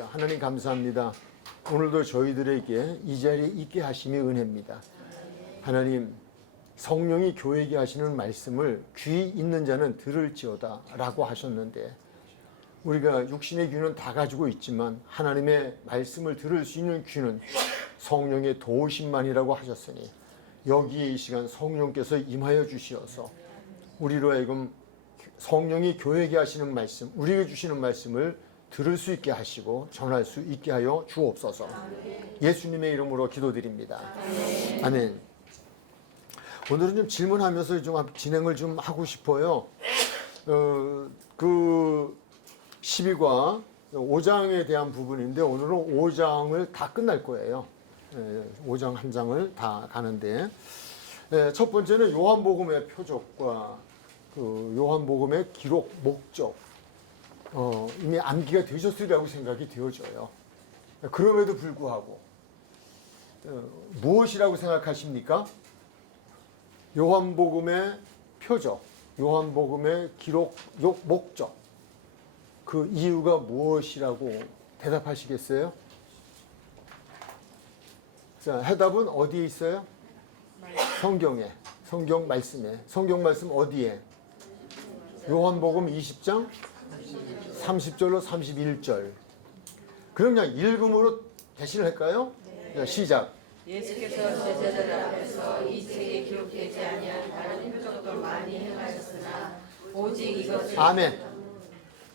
하나님 감사합니다. 오늘도 저희들에게 이 자리에 있게 하심이 은혜입니다. 하나님, 성령이 교회에게 하시는 말씀을 귀 있는 자는 들을지어다 라고 하셨는데, 우리가 육신의 귀는 다 가지고 있지만 하나님의 말씀을 들을 수 있는 귀는 성령의 도우심만이라고 하셨으니, 여기에 이 시간 성령께서 임하여 주시어서 우리로 하여금 성령이 교회에게 하시는 말씀, 우리에게 주시는 말씀을 들을 수 있게 하시고 전할 수 있게 하여 주옵소서. 예수님의 이름으로 기도드립니다. 아멘. 오늘은 좀 질문하면서 좀 진행을 좀 하고 싶어요. 그 12과 5장에 대한 부분인데, 오늘은 5장을 다 끝날 거예요. 5장 한 장을 다 가는데, 첫 번째는 요한복음의 표적과 그 요한복음의 기록 목적, 이미 암기가 되셨으리라고 생각이 되어져요. 그럼에도 불구하고 무엇이라고 생각하십니까? 요한복음의 표적, 요한복음의 기록 목적, 그 이유가 무엇이라고 대답하시겠어요? 자, 해답은 어디에 있어요? 성경에, 성경 말씀에. 성경 말씀 어디에? 요한복음 20장 30절로 31절. 그럼 그냥 읽음으로 대신을 할까요? 네. 시작. 예수께서 제자들 앞에서 이 책에 기록되지 아니한 다른 표적도 많이 행하셨으나 오직 이것을. 아멘.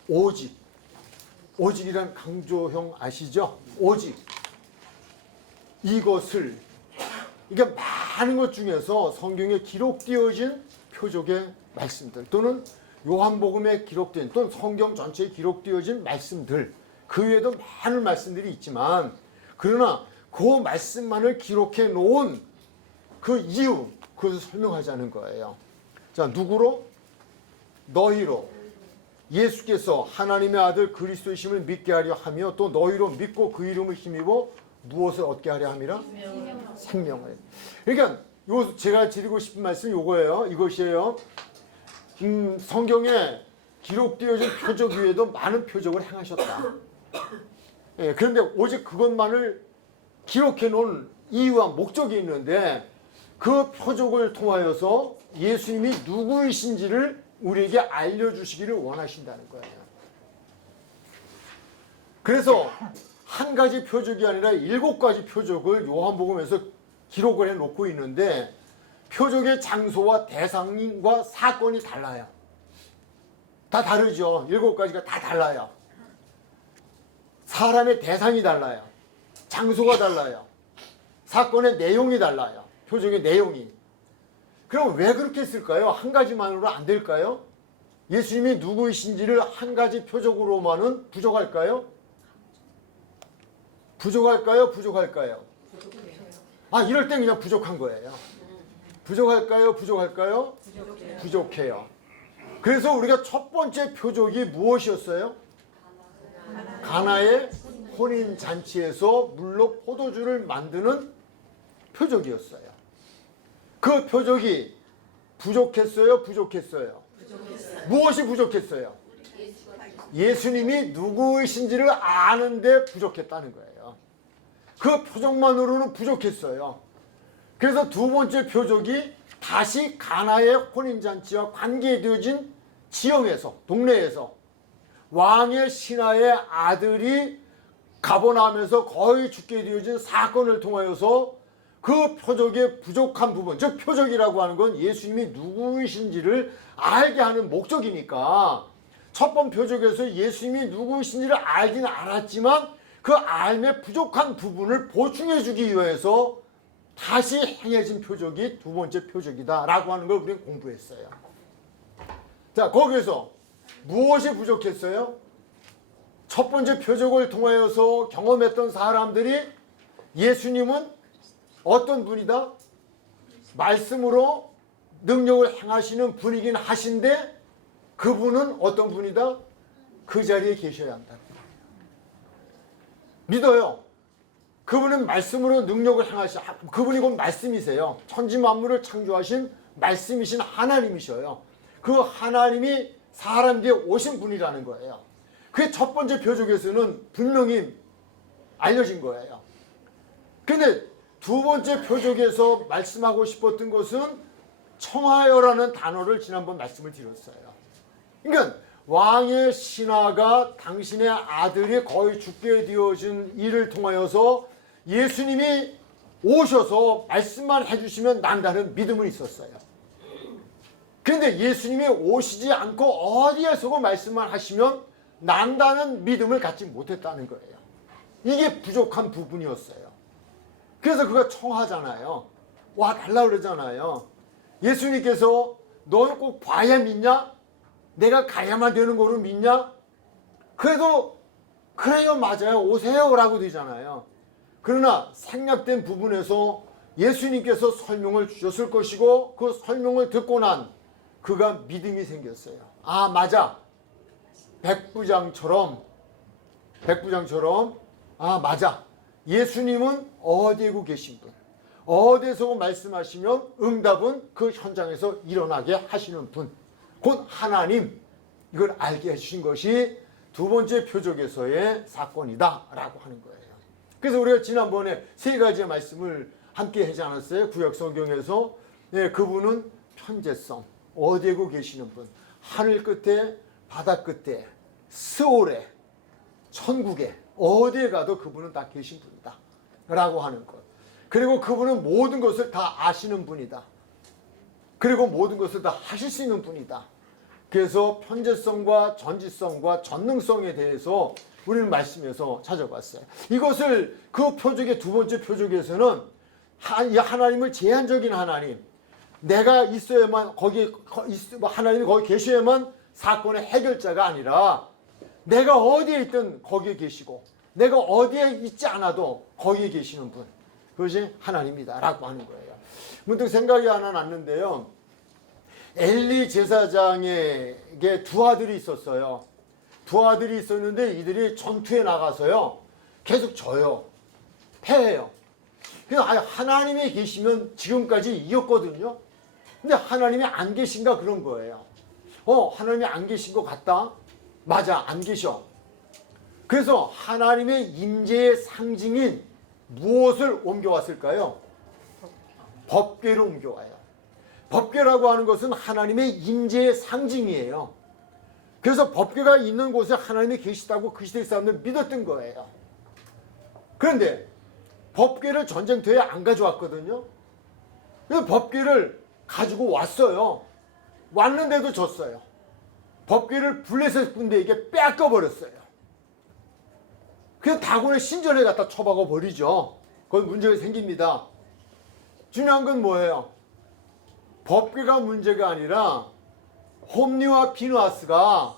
오직. 오직이란 강조형 아시죠? 오직. 이것을. 이게 많은 것 중에서 성경에 기록되어진 표적의 말씀들, 또는 요한복음에 기록된, 또는 성경 전체에 기록되어진 말씀들, 그 외에도 많은 말씀들이 있지만, 그러나 그 말씀만을 기록해 놓은 그 이유, 그것을 설명하자는 거예요. 자, 누구로? 너희로. 예수께서 하나님의 아들 그리스도이심을 믿게 하려 하며, 또 너희로 믿고 그 이름을 힘입어 무엇을 얻게 하려 함이라? 생명을. 그러니까 요 제가 드리고 싶은 말씀 요거예요. 이것이에요. 성경에 기록되어진 표적 외에도 많은 표적을 행하셨다. 그런데 오직 그것만을 기록해 놓은 이유와 목적이 있는데, 그 표적을 통하여서 예수님이 누구이신지를 우리에게 알려주시기를 원하신다는 거예요. 그래서 한 가지 표적이 아니라 7가지 표적을 요한복음에서 기록을 해놓고 있는데, 표적의 장소와 대상과 사건이 달라요. 다 다르죠. 7가지가 다 달라요. 사람의 대상이 달라요. 장소가 달라요. 사건의 내용이 달라요. 표적의 내용이. 그럼 왜 그렇게 했을까요? 한 가지만으로 안 될까요? 예수님이 누구이신지를 한 가지 표적으로만은 부족할까요? 부족할까요? 부족할까요? 이럴 땐 그냥 부족한 거예요. 부족할까요? 부족할까요? 부족해요. 그래서 우리가 첫 번째 표적이 무엇이었어요? 가나의 혼인잔치에서 물로 포도주를 만드는 표적이었어요. 그 표적이 부족했어요? 부족했어요? 무엇이 부족했어요? 예수님이 누구이신지를 아는데 부족했다는 거예요. 그 표적만으로는 부족했어요. 그래서 두 번째 표적이 다시 가나의 혼인잔치와 관계되어진 지역에서, 동네에서 왕의 신하의 아들이 가버나움에서 거의 죽게 되어진 사건을 통하여서 그 표적의 부족한 부분, 즉 표적이라고 하는 건 예수님이 누구이신지를 알게 하는 목적이니까, 첫 번 표적에서 예수님이 누구이신지를 알기는 알았지만 그 알매 부족한 부분을 보충해 주기 위해서 다시 행해진 표적이 두 번째 표적이다 라고 하는 걸 우리는 공부했어요. 자, 거기에서 무엇이 부족했어요? 첫 번째 표적을 통하여서 경험했던 사람들이 예수님은 어떤 분이다? 말씀으로 능력을 행하시는 분이긴 하신데, 그분은 어떤 분이다? 그 자리에 계셔야 한다. 믿어요. 그분은 말씀으로 능력을 행하시고, 그분이 곧 말씀이세요. 천지 만물을 창조하신 말씀이신 하나님이셔요. 그 하나님이 사람 뒤에 오신 분이라는 거예요. 그게 첫 번째 표적에서는 분명히 알려진 거예요. 근데 두 번째 표적에서 말씀하고 싶었던 것은 청하여라는 단어를 지난번 말씀을 드렸어요. 그러니까 왕의 신하가 당신의 아들이 거의 죽게 되어진 일을 통하여서 예수님이 오셔서 말씀만 해주시면 난다는 믿음은 있었어요. 그런데 예수님이 오시지 않고 어디에서고 말씀만 하시면 난다는 믿음을 갖지 못했다는 거예요. 이게 부족한 부분이었어요. 그래서 그가 청하잖아요. 와 달라 그러잖아요. 예수님께서 너는 꼭 봐야 믿냐? 내가 가야만 되는 거로 믿냐? 그래도 그래요 맞아요 오세요 라고 되잖아요. 그러나 생략된 부분에서 예수님께서 설명을 주셨을 것이고 그 설명을 듣고 난 그가 믿음이 생겼어요. 아 맞아 백부장처럼 아 맞아 예수님은 어디에 계신 분 어디에서 말씀하시면 응답은 그 현장에서 일어나게 하시는 분 곧 하나님 이걸 알게 해주신 것이 두 번째 표적에서의 사건이다 라고 하는 거예요. 그래서 우리가 지난번에 세 가지의 말씀을 함께 하지 않았어요? 구약 성경에서 그분은 편재성 어디에 계시는 분 하늘 끝에 바다 끝에 스올에 천국에 어디에 가도 그분은 다 계신 분이다 라고 하는 것. 그리고 그분은 모든 것을 다 아시는 분이다. 그리고 모든 것을 다 하실 수 있는 분이다. 그래서 편재성과 전지성과 전능성에 대해서 우리는 말씀에서 찾아봤어요. 이것을 그 표적의 두 번째 표적에서는 하나님을 제한적인 하나님 내가 있어야만 하나님이 거기 계셔야만 사건의 해결자가 아니라 내가 어디에 있든 거기에 계시고 내가 어디에 있지 않아도 거기에 계시는 분 그것이 하나님이다 라고 하는 거예요. 문득 생각이 하나 났는데요. 엘리 제사장에게 두 아들이 있었어요. 두 아들이 있었는데 이들이 전투에 나가서요 계속 져요. 패해요. 그냥 하나님이 계시면 지금까지 이겼거든요. 근데 하나님이 안 계신가 그런 거예요. 하나님이 안 계신 것 같다? 맞아 안 계셔. 그래서 하나님의 임재의 상징인 무엇을 옮겨왔을까요? 법궤를 옮겨와요. 법궤라고 하는 것은 하나님의 임재의 상징이에요. 그래서 법궤가 있는 곳에 하나님이 계시다고 그 시대 사람들은 믿었던 거예요. 그런데 법궤를 전쟁터에 안 가져왔거든요. 그래서 법궤를 가지고 왔어요. 왔는데도 졌어요. 법궤를 블레셋 군대에게 뺏겨버렸어요. 그냥 다곤의 신전에 갖다 처박아 버리죠. 거기 문제가 생깁니다. 중요한 건 뭐예요? 법궤가 문제가 아니라 홈리와 비누아스가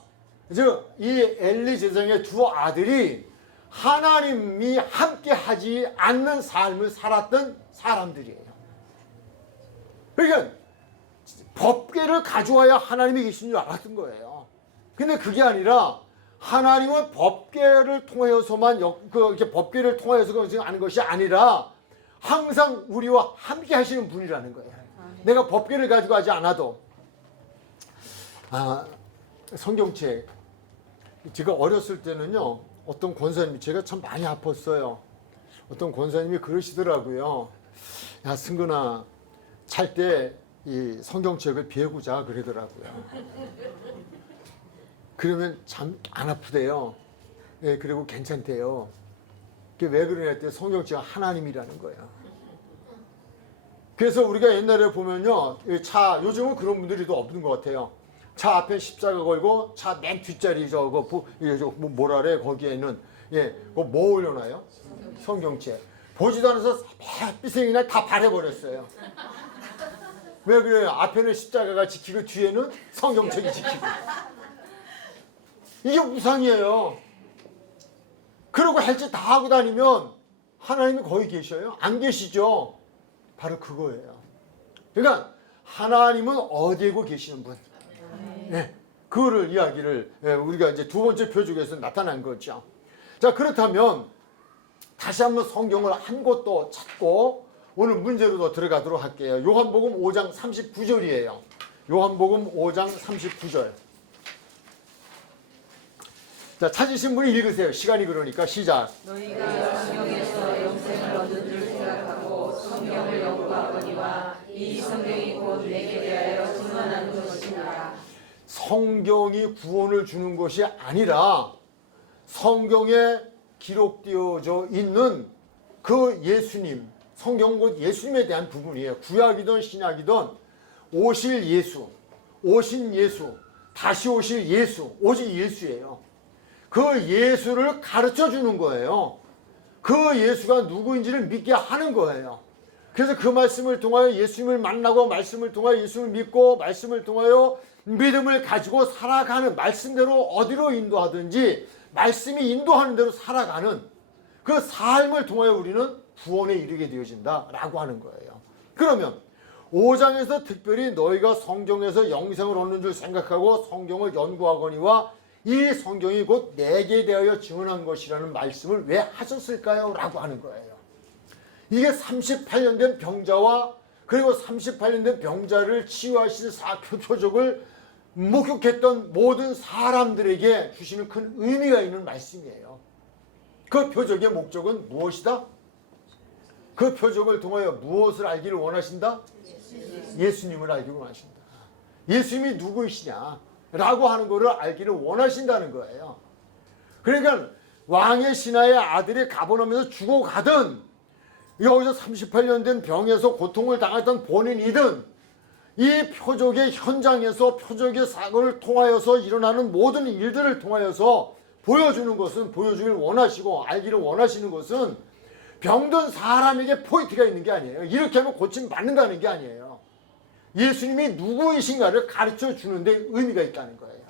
이 엘리 제사장의 두 아들이 하나님이 함께 하지 않는 삶을 살았던 사람들이에요. 그러니까 법궤를 가져와야 하나님이 계신 줄 알았던 거예요. 근데 그게 아니라 하나님은 법궤를 통하여서만 이렇게 법궤를 통하여서 하는 것이 아니라 항상 우리와 함께 하시는 분이라는 거예요. 내가 법궤를 가지고 하지 않아도 성경책 제가 어렸을 때는요 어떤 권사님이 제가 참 많이 아팠어요. 어떤 권사님이 그러시더라고요. 야 승근아 잘 때 이 성경책을 비우자 그러더라고요. 그러면 참 안 아프대요. 예, 그리고 괜찮대요. 그게 왜 그러냐 했더니 성경책은 하나님이라는 거예요. 그래서 우리가 옛날에 보면요 차 요즘은 그런 분들이 더 없는 것 같아요. 차 앞에 십자가 걸고 차 맨 뒷자리 뭐라 그래 거기에는 그거 뭐 올려놔요? 성경책. 보지도 않아서 햇빛이 그냥 다 바래버렸어요. 왜 그래요? 앞에는 십자가가 지키고 뒤에는 성경책이 지키고. 이게 우상이에요. 그러고 할 짓 다 하고 다니면 하나님이 거기 계셔요? 안 계시죠? 바로 그거예요. 그러니까 하나님은 어디에 계시는 분? 네, 그거를 이야기를 우리가 이제 두 번째 표적에서 나타난 거죠. 자 그렇다면 다시 한번 성경을 한 곳도 찾고 오늘 문제로 더 들어가도록 할게요. 요한복음 5장 39절이에요. 요한복음 5장 39절. 자, 찾으신 분이 읽으세요. 시간이 그러니까 시작. 너희가 성경에서 영생을 얻은 줄 생각하고 성경을 연구하거니와 이 성경이 곧 내게 대하여 증언하는 것이니라. 성경이 구원을 주는 것이 아니라 성경에 기록되어져 있는 그 예수님, 성경 곧 예수님에 대한 부분이에요. 구약이든 신약이든 오실 예수, 오신 예수, 다시 오실 예수, 오직 예수예요. 그 예수를 가르쳐 주는 거예요. 그 예수가 누구인지를 믿게 하는 거예요. 그래서 그 말씀을 통하여 예수님을 만나고 말씀을 통하여 예수님을 믿고 말씀을 통하여 믿음을 가지고 살아가는, 말씀대로 어디로 인도하든지 말씀이 인도하는 대로 살아가는 그 삶을 통하여 우리는 구원에 이르게 되어진다라고 하는 거예요. 그러면 5장에서 특별히 너희가 성경에서 영생을 얻는 줄 생각하고 성경을 연구하거니와 이 성경이 곧 내게 대하여 증언한 것이라는 말씀을 왜 하셨을까요? 라고 하는 거예요. 이게 38년 된 병자와 그리고 38년 된 병자를 치유하신 표적을 목격했던 모든 사람들에게 주시는 큰 의미가 있는 말씀이에요. 그 표적의 목적은 무엇이다? 그 표적을 통하여 무엇을 알기를 원하신다? 예수님을 알기를 원하신다. 예수님이 누구이시냐? 라고 하는 것을 알기를 원하신다는 거예요. 그러니까 왕의 신하의 아들이 가버나움에서 죽어가든 여기서 38년 된 병에서 고통을 당했던 본인이든 이 표적의 현장에서 표적의 사건을 통하여서 일어나는 모든 일들을 통하여서 보여주는 것은, 보여주길 원하시고 알기를 원하시는 것은 병든 사람에게 포인트가 있는 게 아니에요. 이렇게 하면 고침 받는다는 게 아니에요. 예수님이 누구이신가를 가르쳐 주는데 의미가 있다는 거예요.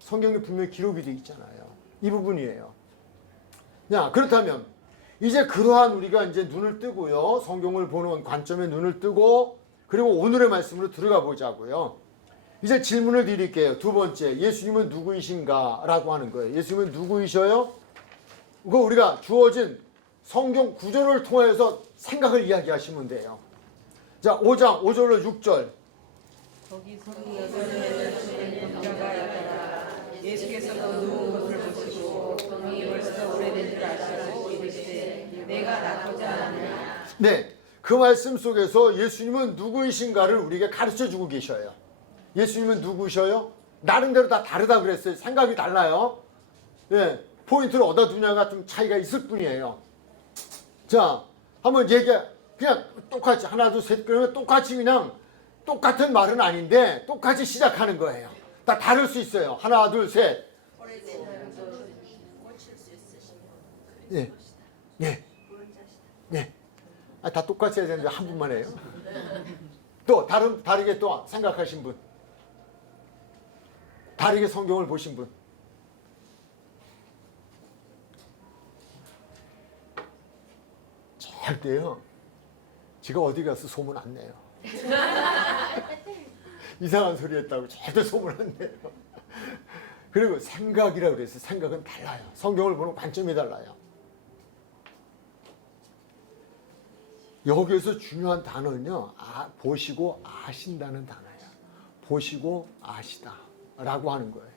성경에 분명히 기록이 되어 있잖아요. 이 부분이에요. 자, 그렇다면 이제 그러한 우리가 이제 눈을 뜨고요. 성경을 보는 관점에 눈을 뜨고 그리고 오늘의 말씀으로 들어가 보자고요. 이제 질문을 드릴게요. 두 번째, 예수님은 누구이신가? 라고 하는 거예요. 예수님은 누구이셔요? 그거 우리가 주어진 성경 구절을 통해서 생각을 이야기하시면 돼요. 자, 5장 5절로 6절. 거기서 여전히 병자가 있더라. 예수께서 누운 것을 보시고 병이 벌써 오래된 줄 아시고 이르시되 내가 낫고자 하느냐. 네, 그 말씀 속에서 예수님은 누구이신가를 우리에게 가르쳐주고 계셔요. 예수님은 누구셔요? 나름대로 다 다르다 그랬어요. 생각이 달라요. 네, 포인트를 얻어 두냐가 좀 차이가 있을 뿐이에요. 자, 한번 그냥 똑같이 하나 둘 셋 그러면 똑같이 그냥 똑같은 말은 아닌데 똑같이 시작하는 거예요. 다 다를 수 있어요. 하나 둘 셋. 예, 예, 예. 다 똑같이 해야 되는데 한 분만 해요. 또 다르게 또 생각하신 분, 다르게 성경을 보신 분. 절대요. 제가 어디 가서 소문 안 내요. 이상한 소리 했다고 절대 소문 안 내요. 그리고 생각이라고 그랬어요. 생각은 달라요. 성경을 보는 관점이 달라요. 여기에서 중요한 단어는요. 보시고 아신다는 단어예요. 보시고 아시다 라고 하는 거예요.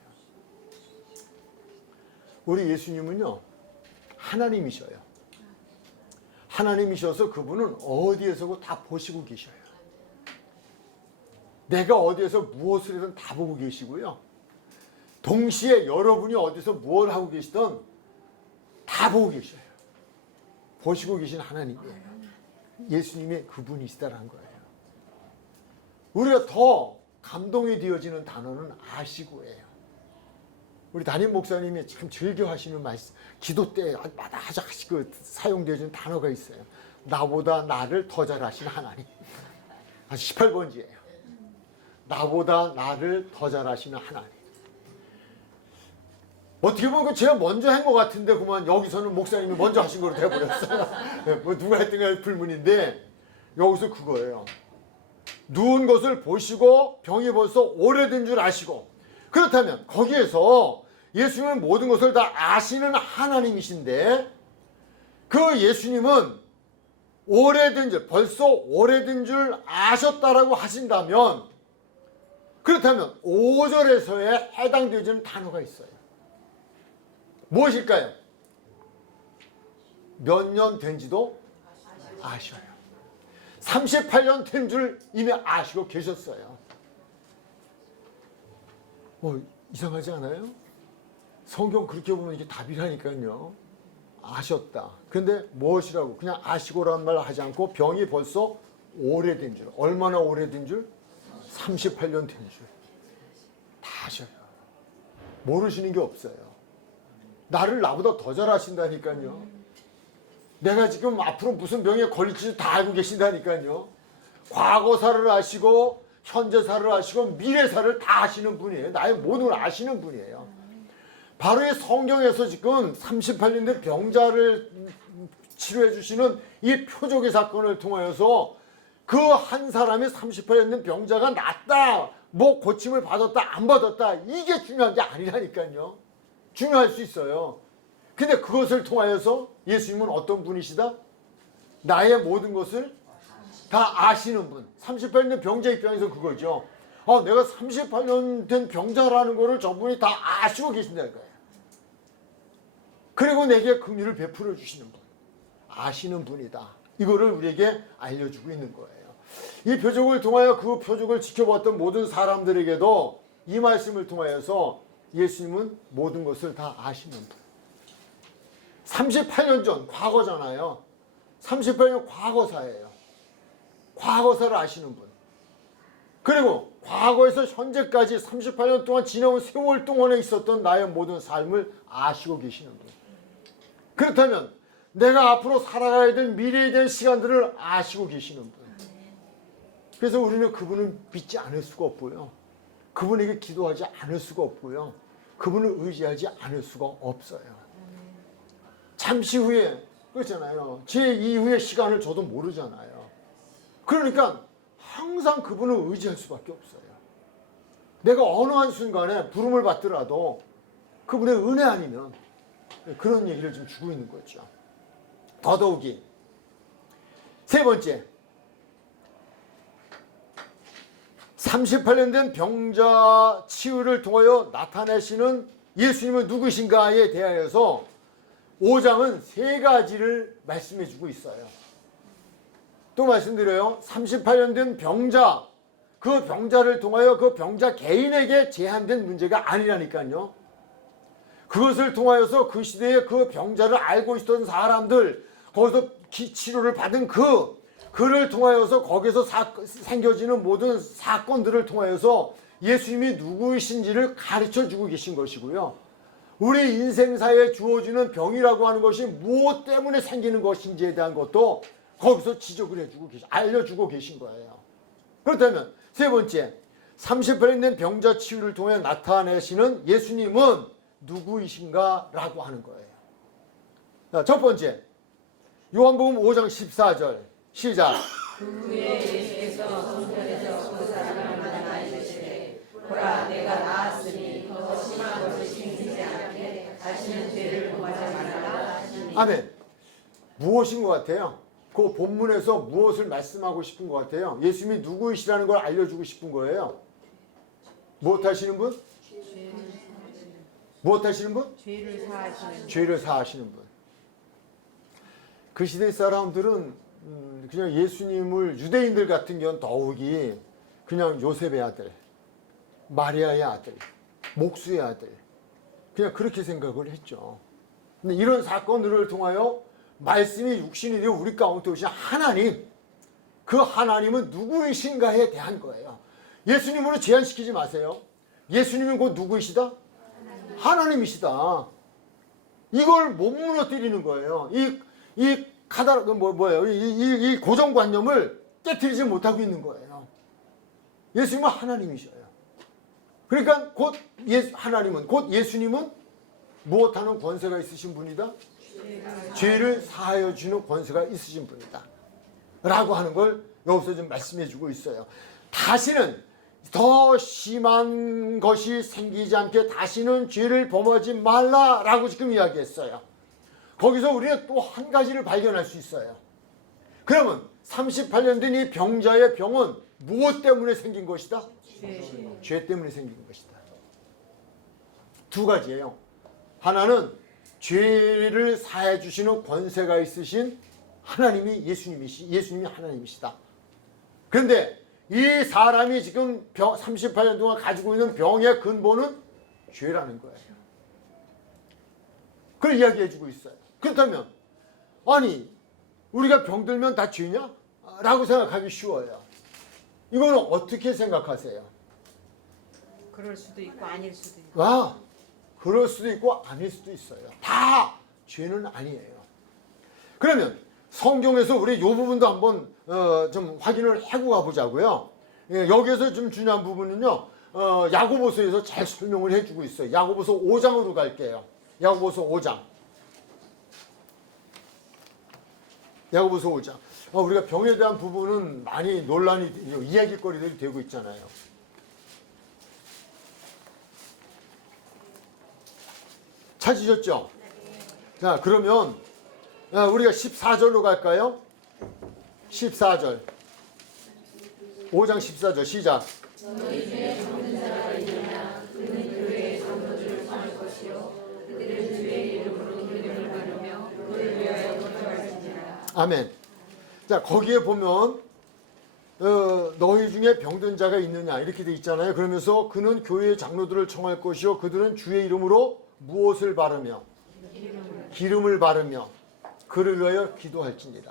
우리 예수님은요. 하나님이셔요. 하나님이셔서 그분은 어디에서고 다 보시고 계셔요. 내가 어디에서 무엇을 하든 다 보고 계시고요. 동시에 여러분이 어디서 무엇을 하고 계시든 다 보고 계셔요. 보시고 계신 하나님이에요. 예수님의 그분이시다라는 거예요. 우리가 더 감동이 되어지는 단어는 아시고예요. 우리 담임 목사님이 참 즐겨 하시는 말씀, 기도 때마다 아주 사용되어지는 단어가 있어요. 나보다 나를 더 잘 아시는 하나님. 아주 18번지예요. 나보다 나를 더 잘 아시는 하나님. 어떻게 보면 제가 먼저 한 것 같은데 그만 여기서는 목사님이 먼저 하신 거로 돼버렸어요. 뭐 누가 했든 간에 불문인데 여기서 그거예요. 누운 것을 보시고 병이 벌써 오래된 줄 아시고, 그렇다면 거기에서 예수님은 모든 것을 다 아시는 하나님이신데 그 예수님은 벌써 오래된 줄 아셨다라고 하신다면, 그렇다면 5절에서의 해당되어지는 단어가 있어요. 무엇일까요? 몇 년 된지도 아셔요. 38년 된 줄 이미 아시고 계셨어요. 이상하지 않아요? 성경 그렇게 보면 이게 답이라니까요. 아셨다. 근데 무엇이라고? 그냥 아시고란 말 하지 않고 병이 벌써 오래된 줄. 얼마나 오래된 줄? 38년 된 줄. 다 아셔요. 모르시는 게 없어요. 나를 나보다 더 잘 아신다니까요. 내가 지금 앞으로 무슨 병에 걸릴지 다 알고 계신다니까요. 과거사를 아시고 현재사를 아시고 미래사를 다 아시는 분이에요. 나의 모든 걸 아시는 분이에요. 바로 이 성경에서 지금 38년 된 병자를 치료해 주시는 이 표적의 사건을 통하여서 그 한 사람이 38년 된 병자가 낫다, 뭐 고침을 받았다 안 받았다, 이게 중요한 게 아니라니까요. 중요할 수 있어요. 근데 그것을 통하여서 예수님은 어떤 분이시다? 나의 모든 것을 다 아시는 분. 38년 된 병자 입장에서 그거죠. 내가 38년 된 병자라는 거를 저분이 다 아시고 계신다는 거예요. 그리고 내게 긍휼을 베풀어 주시는 분. 아시는 분이다. 이거를 우리에게 알려주고 있는 거예요. 이 표적을 통하여 그 표적을 지켜봤던 모든 사람들에게도 이 말씀을 통하여서 예수님은 모든 것을 다 아시는 분. 38년 전, 과거잖아요. 38년 과거사예요. 과거사를 아시는 분. 그리고 과거에서 현재까지 38년 동안 지나온 세월 동안에 있었던 나의 모든 삶을 아시고 계시는 분. 그렇다면 내가 앞으로 살아가야 될 미래에 대한 시간들을 아시고 계시는 분. 그래서 우리는 그분을 믿지 않을 수가 없고요. 그분에게 기도하지 않을 수가 없고요. 그분을 의지하지 않을 수가 없어요. 잠시 후에 그렇잖아요. 제 이후의 시간을 저도 모르잖아요. 그러니까 항상 그분을 의지할 수밖에 없어요. 내가 어느 한순간에 부름을 받더라도 그분의 은혜 아니면, 그런 얘기를 좀 주고 있는 거죠. 더더욱이 세 번째, 38년 된 병자 치유를 통하여 나타내시는 예수님은 누구신가에 대하여서 5장은 세 가지를 말씀해 주고 있어요. 또 말씀드려요. 38년 된 병자, 그 병자를 통하여 그 병자 개인에게 제한된 문제가 아니라니까요. 그것을 통하여서 그 시대에 그 병자를 알고 있었던 사람들, 거기서 치료를 받은 그를 통하여서 거기서 생겨지는 모든 사건들을 통하여서 예수님이 누구이신지를 가르쳐주고 계신 것이고요. 우리 인생사에 주어지는 병이라고 하는 것이 무엇 때문에 생기는 것인지에 대한 것도 거기서 지적을 해주고 알려주고 계신 거예요. 그렇다면 세 번째, 38년 된 병자 치유를 통해 나타내시는 예수님은 누구이신가 라고 하는 거예요. 자, 첫 번째, 요한복음 5장 14절 시작. 그 후에 예수께서 성전에서 그 사람을 만나 이르시되 보라 내가 나았으니 더 심한 것을 생기지 않게 다시는 죄를 범하지 말라 하시니. 아멘. 무엇인 것 같아요? 그 본문에서 무엇을 말씀하고 싶은 것 같아요? 예수님이 누구이시라는 걸 알려주고 싶은 거예요. 무엇 하시는 분? 무엇 하시는 분? 죄를 사하시는 분. 그 시대 사람들은 그냥 예수님을, 유대인들 같은 경우는 더욱이 그냥 요셉의 아들, 마리아의 아들, 목수의 아들, 그냥 그렇게 생각을 했죠. 근데 이런 사건들을 통하여 말씀이 육신이 되어 우리 가운데 오신 하나님, 그 하나님은 누구이신가에 대한 거예요. 예수님으로 제한시키지 마세요. 예수님은 곧 누구이시다? 하나님이시다. 이걸 못 무너뜨리는 거예요. 이 고정관념을 깨트리지 못하고 있는 거예요. 예수님은 하나님이셔요. 그러니까 하나님은, 곧 예수님은 무엇하는 권세가 있으신 분이다? 죄를 사하여 주는 권세가 있으신 분이다 라고 하는 걸 여기서 좀 말씀해 주고 있어요. 다시는 더 심한 것이 생기지 않게 다시는 죄를 범하지 말라라고 지금 이야기했어요. 거기서 우리는 또 한 가지를 발견할 수 있어요. 그러면 38년 된 이 병자의 병은 무엇 때문에 생긴 것이다? 죄 때문에 생긴 것이다. 두 가지예요. 하나는 죄를 사해 주시는 권세가 있으신 하나님이 예수님이 하나님이시다. 그런데 이 사람이 지금 38년 동안 가지고 있는 병의 근본은 죄라는 거예요. 그걸 이야기해 주고 있어요. 그렇다면 아니 우리가 병들면 다 죄냐? 라고 생각하기 쉬워요. 이거는 어떻게 생각하세요? 그럴 수도 있고 아닐 수도 있고. 그럴 수도 있고 아닐 수도 있어요. 다 죄는 아니에요. 그러면 성경에서 우리 이 부분도 한번 좀 확인을 하고 가보자고요. 예, 여기에서 좀 중요한 부분은요. 야고보서에서 잘 설명을 해주고 있어요. 야고보서 5장으로 갈게요. 야고보서 5장. 야고보서 5장. 우리가 병에 대한 부분은 많이 논란이 이야기거리들이 되고 있잖아요. 찾으셨죠? 자, 그러면 우리가 14절로 갈까요? 14절. 5장 14절 시작. 너희 중에 병든 자가 있느냐? 그는 교회의 장로들을 삼을 것이요 그들은 주의 이름으로 기름을 바르며 그를 위하여 기도할지니라. 아멘. 자, 거기에 보면 너희 중에 병든 자가 있느냐 이렇게 돼 있잖아요. 그러면서 그는 교회의 장로들을 청할 것이요 그들은 주의 이름으로 무엇을 바르며 기름을 바르며 그를 위하여 기도할지니라.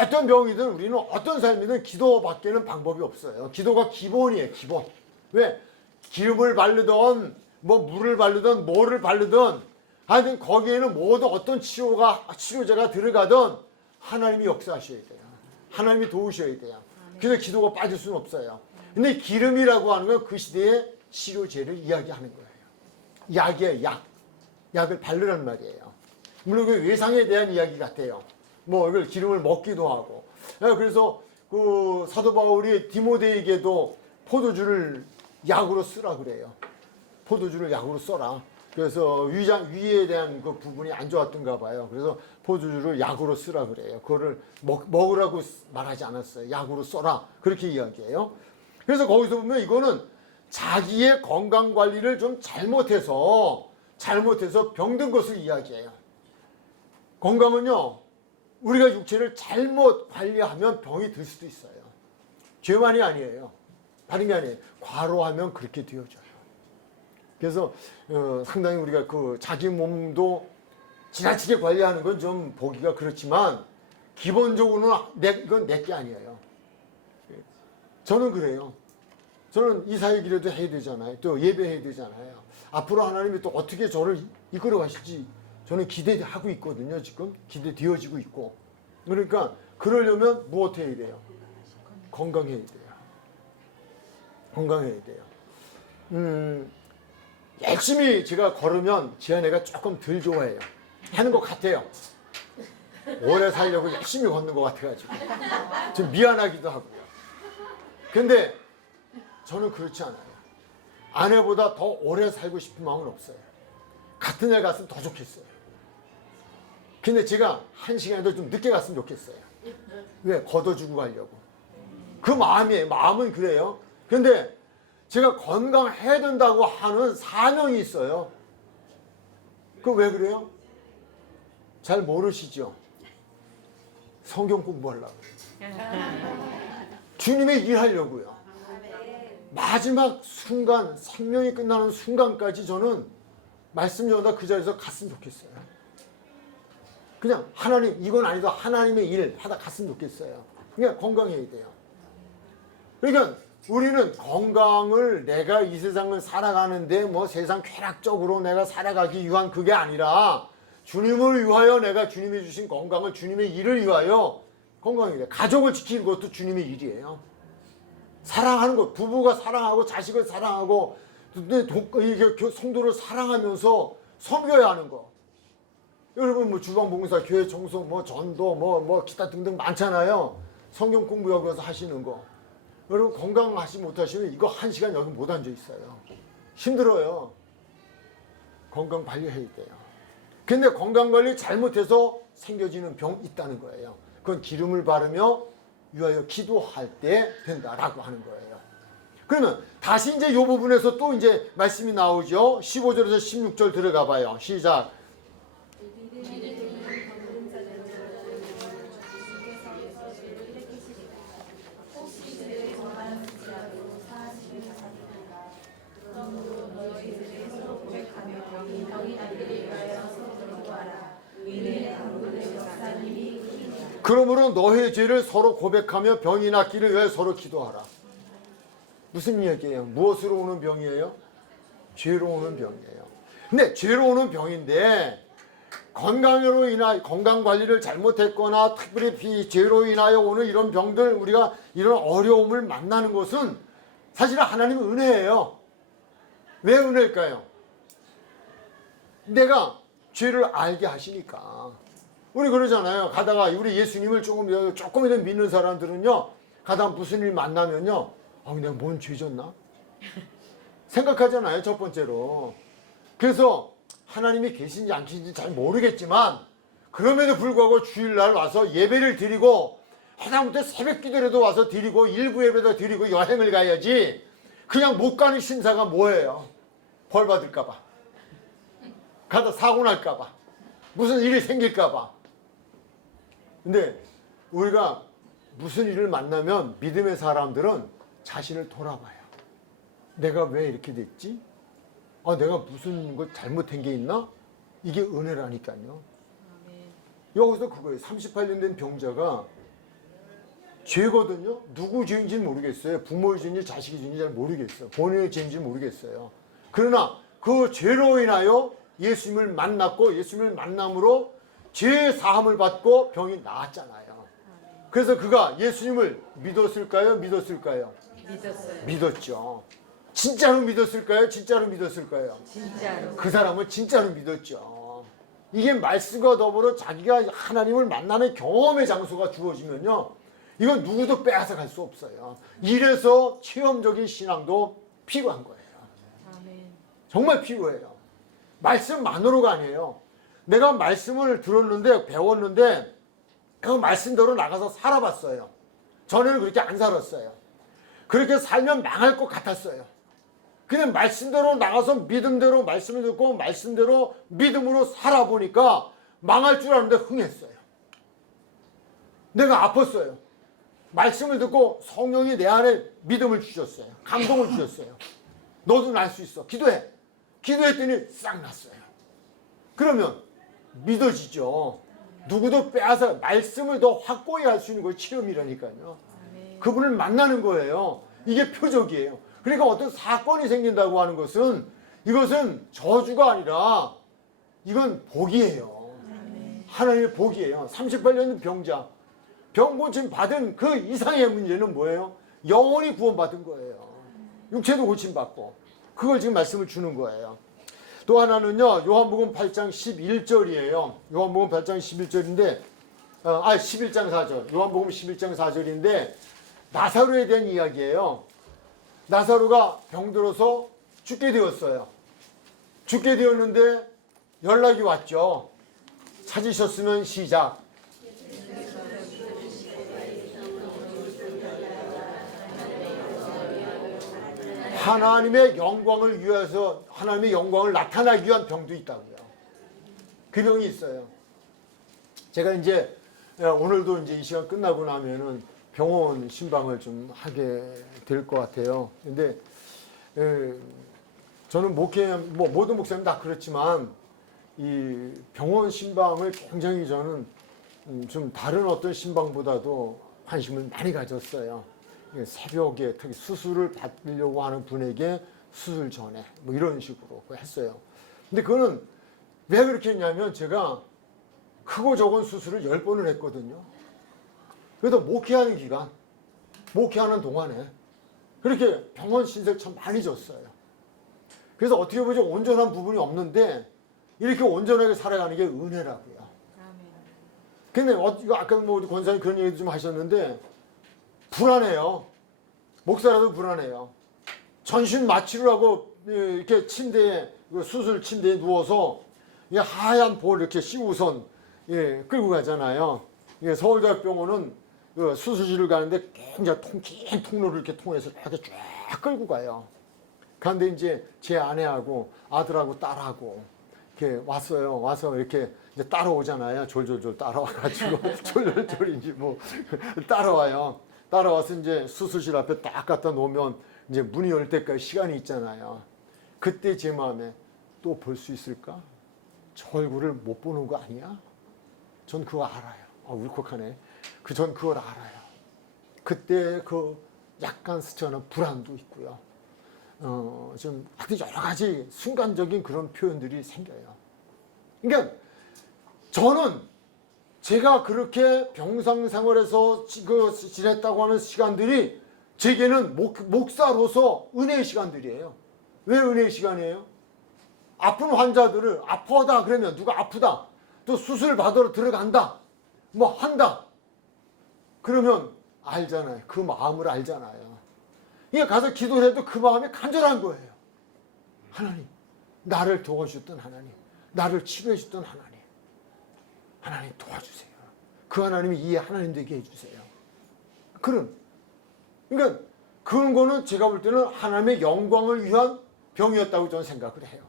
어떤 병이든 우리는 어떤 삶이든 기도밖에는 방법이 없어요. 기도가 기본이에요. 기본. 왜? 기름을 바르던 뭐 물을 바르던 뭐를 바르던 하여튼 거기에는 모두 어떤 치료제가 들어가든 하나님이 역사하셔야 돼요. 하나님이 도우셔야 돼요. 그래서 기도가 빠질 수는 없어요. 근데 기름이라고 하는 건 그 시대의 치료제를 이야기하는 거예요. 약이에요. 약을 바르란 말이에요. 물론 그 외상에 대한 이야기 같아요. 뭐 이걸 기름을 먹기도 하고. 그래서 그 사도 바울이 디모데에게도 포도주를 약으로 쓰라 그래요. 포도주를 약으로 써라. 그래서 위에 대한 그 부분이 안 좋았던가 봐요. 그래서 포도주를 약으로 쓰라 그래요. 그거를 먹으라고 말하지 않았어요. 약으로 써라. 그렇게 이야기해요. 그래서 거기서 보면 이거는 자기의 건강 관리를 좀 잘못해서 병든 것을 이야기해요. 건강은요, 우리가 육체를 잘못 관리하면 병이 들 수도 있어요. 죄만이 아니에요. 다른 게 아니에요. 과로하면 그렇게 되어져요. 그래서 상당히 우리가 그 자기 몸도 지나치게 관리하는 건 좀 보기가 그렇지만 기본적으로는 이건 내 게 아니에요. 저는 그래요. 저는 이사의 길에도 해야 되잖아요. 또 예배해야 되잖아요. 앞으로 하나님이 또 어떻게 저를 이끌어 가실지 저는 기대하고 있거든요. 지금 기대되어지고 있고. 그러니까 그러려면 무엇 해야 돼요? 건강해야 돼요. 건강해야 돼요. 열심히 제가 걸으면 제 아내가 조금 덜 좋아해요. 하는 것 같아요. 오래 살려고 열심히 걷는 것 같아가지고 좀 미안하기도 하고요. 근데 저는 그렇지 않아요. 아내보다 더 오래 살고 싶은 마음은 없어요. 같은 애 갔으면 더 좋겠어요. 근데 제가 1시간이라도 좀 늦게 갔으면 좋겠어요. 왜? 걷어주고 가려고. 그 마음이에요. 마음은 그래요. 근데 제가 건강해야 된다고 하는 사명이 있어요. 그 왜 그래요? 잘 모르시죠? 성경 공부하려고. 주님의 일하려고요. 마지막 순간, 생명이 끝나는 순간까지 저는 말씀 전하다 그 자리에서 갔으면 좋겠어요. 그냥 하나님, 이건 아니도 하나님의 일 하다 갔으면 좋겠어요. 그냥 건강해야 돼요. 그러니까 우리는 건강을 내가 이 세상을 살아가는데 뭐 세상 쾌락적으로 내가 살아가기 위한 그게 아니라 주님을 위하여 내가 주님이 주신 건강을 주님의 일을 위하여 건강해야 돼요. 가족을 지키는 것도 주님의 일이에요. 사랑하는 것, 부부가 사랑하고 자식을 사랑하고 성도를 사랑하면서 섬겨야 하는 거. 여러분 뭐 주방봉사, 교회 청소, 뭐 전도, 뭐 기타 등등 많잖아요. 성경 공부 여기 와서 하시는 거. 여러분 건강하지 못하시면 이거 1시간 여기 못 앉아 있어요. 힘들어요. 건강 관리해야 돼요. 근데 건강 관리 잘못해서 생겨지는 병 있다는 거예요. 그건 기름을 바르며 위하여 기도할 때 된다라고 하는 거예요. 그러면 다시 이제 이 부분에서 또 이제 말씀이 나오죠. 15절에서 16절 들어가 봐요. 시작. 그러므로 너의 죄를 서로 고백하며 병이 낫기를 위해 서로 기도하라. 무슨 이야기예요? 무엇으로 오는 병이에요? 죄로 오는 병이에요. 근데 죄로 오는 병인데 건강으로 인하여 건강 관리를 잘못했거나 특별히 죄로 인하여 오는 이런 병들, 우리가 이런 어려움을 만나는 것은 사실은 하나님의 은혜예요. 왜 은혜일까요? 내가 죄를 알게 하시니까. 우리 그러잖아요. 가다가 우리 예수님을 조금이라도 믿는 사람들은요, 가다가 무슨 일 만나면요, 내가 뭔 죄 졌나? 생각하잖아요, 첫 번째로. 그래서 하나님이 계신지 안 계신지 잘 모르겠지만, 그럼에도 불구하고 주일날 와서 예배를 드리고, 하다못해 새벽 기도라도 와서 드리고, 일부 예배도 드리고, 여행을 가야지, 그냥 못 가는 신사가 뭐예요? 벌 받을까봐. 가다 사고 날까봐. 무슨 일이 생길까봐. 근데 우리가 무슨 일을 만나면 믿음의 사람들은 자신을 돌아봐요. 내가 왜 이렇게 됐지? 내가 무슨 거 잘못한 게 있나? 이게 은혜라니까요. 여기서 그거예요. 38년 된 병자가 죄거든요. 누구 죄인지 모르겠어요. 부모의 죄인지 자식의 죄인지 잘 모르겠어요. 본인의 죄인지 모르겠어요. 그러나 그 죄로 인하여 예수님을 만났고 예수님을 만남으로 죄 사함을 받고 병이 나았잖아요. 그래서 그가 예수님을 믿었을까요? 믿었을까요? 믿었어요. 믿었죠. 진짜로 믿었을까요? 진짜로 믿었을까요? 진짜로. 그 사람은 진짜로 믿었죠. 이게 말씀과 더불어 자기가 하나님을 만나는 경험의 장소가 주어지면요, 이건 누구도 빼앗아 갈 수 없어요. 이래서 체험적인 신앙도 필요한 거예요. 아멘. 정말 필요해요. 말씀만으로가 아니에요. 내가 말씀을 들었는데, 배웠는데 그 말씀대로 나가서 살아봤어요. 전에는 그렇게 안 살았어요. 그렇게 살면 망할 것 같았어요. 그냥 말씀대로 나가서 믿음대로 말씀을 듣고 말씀대로 믿음으로 살아보니까 망할 줄 아는데 흥했어요. 내가 아팠어요. 말씀을 듣고 성령이 내 안에 믿음을 주셨어요. 감동을 주셨어요. 너도 날 수 있어. 기도해. 기도했더니 싹 났어요. 그러면 믿어지죠. 누구도 빼앗아 말씀을 더 확고히 할 수 있는 걸 체험이라니까요. 그분을 만나는 거예요. 이게 표적이에요. 그러니까 어떤 사건이 생긴다고 하는 것은 이것은 저주가 아니라 이건 복이에요. 하나님의 복이에요. 38년 병자, 병 고침 받은 그 이상의 문제는 뭐예요? 영원히 구원받은 거예요. 육체도 고침받고. 그걸 지금 말씀을 주는 거예요. 또 하나는요, 요한복음 8장 11절이에요. 요한복음 8장 11절인데, 11장 4절. 요한복음 11장 4절인데, 나사로에 대한 이야기예요. 나사로가 병들어서 죽게 되었어요. 죽게 되었는데 연락이 왔죠. 찾으셨으면 시작. 하나님의 영광을 위해서, 하나님의 영광을 나타나기 위한 병도 있다고요. 그 병이 있어요. 제가 이제 오늘도 이제 이 시간 끝나고 나면은 병원 신방을 좀 하게 될 것 같아요. 근데 저는 모든 목사님 다 그렇지만 이 병원 신방을 굉장히 저는 좀 다른 어떤 신방보다도 관심을 많이 가졌어요. 새벽에 특히 수술을 받으려고 하는 분에게 수술 전에 뭐 이런 식으로 했어요. 근데 그거는 왜 그렇게 했냐면 제가 크고 적은 수술을 10번을 했거든요. 그래서 목회하는 기간, 목회하는 동안에 그렇게 병원 신세를 참 많이 졌어요. 그래서 어떻게 보면 온전한 부분이 없는데 이렇게 온전하게 살아가는 게 은혜라고요. 근데 아까 뭐 권사님 그런 얘기도 좀 하셨는데 불안해요. 목사라도 불안해요. 전신 마취를 하고 이렇게 침대에, 수술 침대에 누워서 하얀 볼 이렇게 씌우선 끌고 가잖아요. 서울대학병원은 수술실을 가는데 굉장히 긴 통로를 이렇게 통해서 이렇게 쫙 끌고 가요. 그런데 이제 제 아내하고 아들하고 딸하고 이렇게 왔어요. 와서 이렇게 이제 따라오잖아요. 졸졸졸 따라와가지고 졸졸졸인지 뭐 따라와요. 따라와서 이제 수술실 앞에 딱 갖다 놓으면 이제 문이 열 때까지 시간이 있잖아요. 그때 제 마음에 또 볼 수 있을까? 저 얼굴을 못 보는 거 아니야? 전 그거 알아요. 울컥하네. 전 그걸 알아요. 그때 그 약간 스쳐는 불안도 있고요. 좀 하여튼 여러 가지 순간적인 그런 표현들이 생겨요. 그러니까 저는 제가 그렇게 병상 생활에서 지냈다고 하는 시간들이 제게는 목사로서 은혜의 시간들이에요. 왜 은혜의 시간이에요? 아픈 환자들을 아프다 그러면 누가 아프다 또 수술 받으러 들어간다 뭐 한다 그러면 알잖아요. 그 마음을 알잖아요. 이게 가서 기도를 해도 그 마음이 간절한 거예요. 하나님, 나를 도와주셨던 하나님, 나를 치료해 주셨던 하나님 도와주세요. 그 하나님이 이 하나님 되게 해주세요. 그러니까 그런 거는 제가 볼 때는 하나님의 영광을 위한 병이었다고 저는 생각을 해요.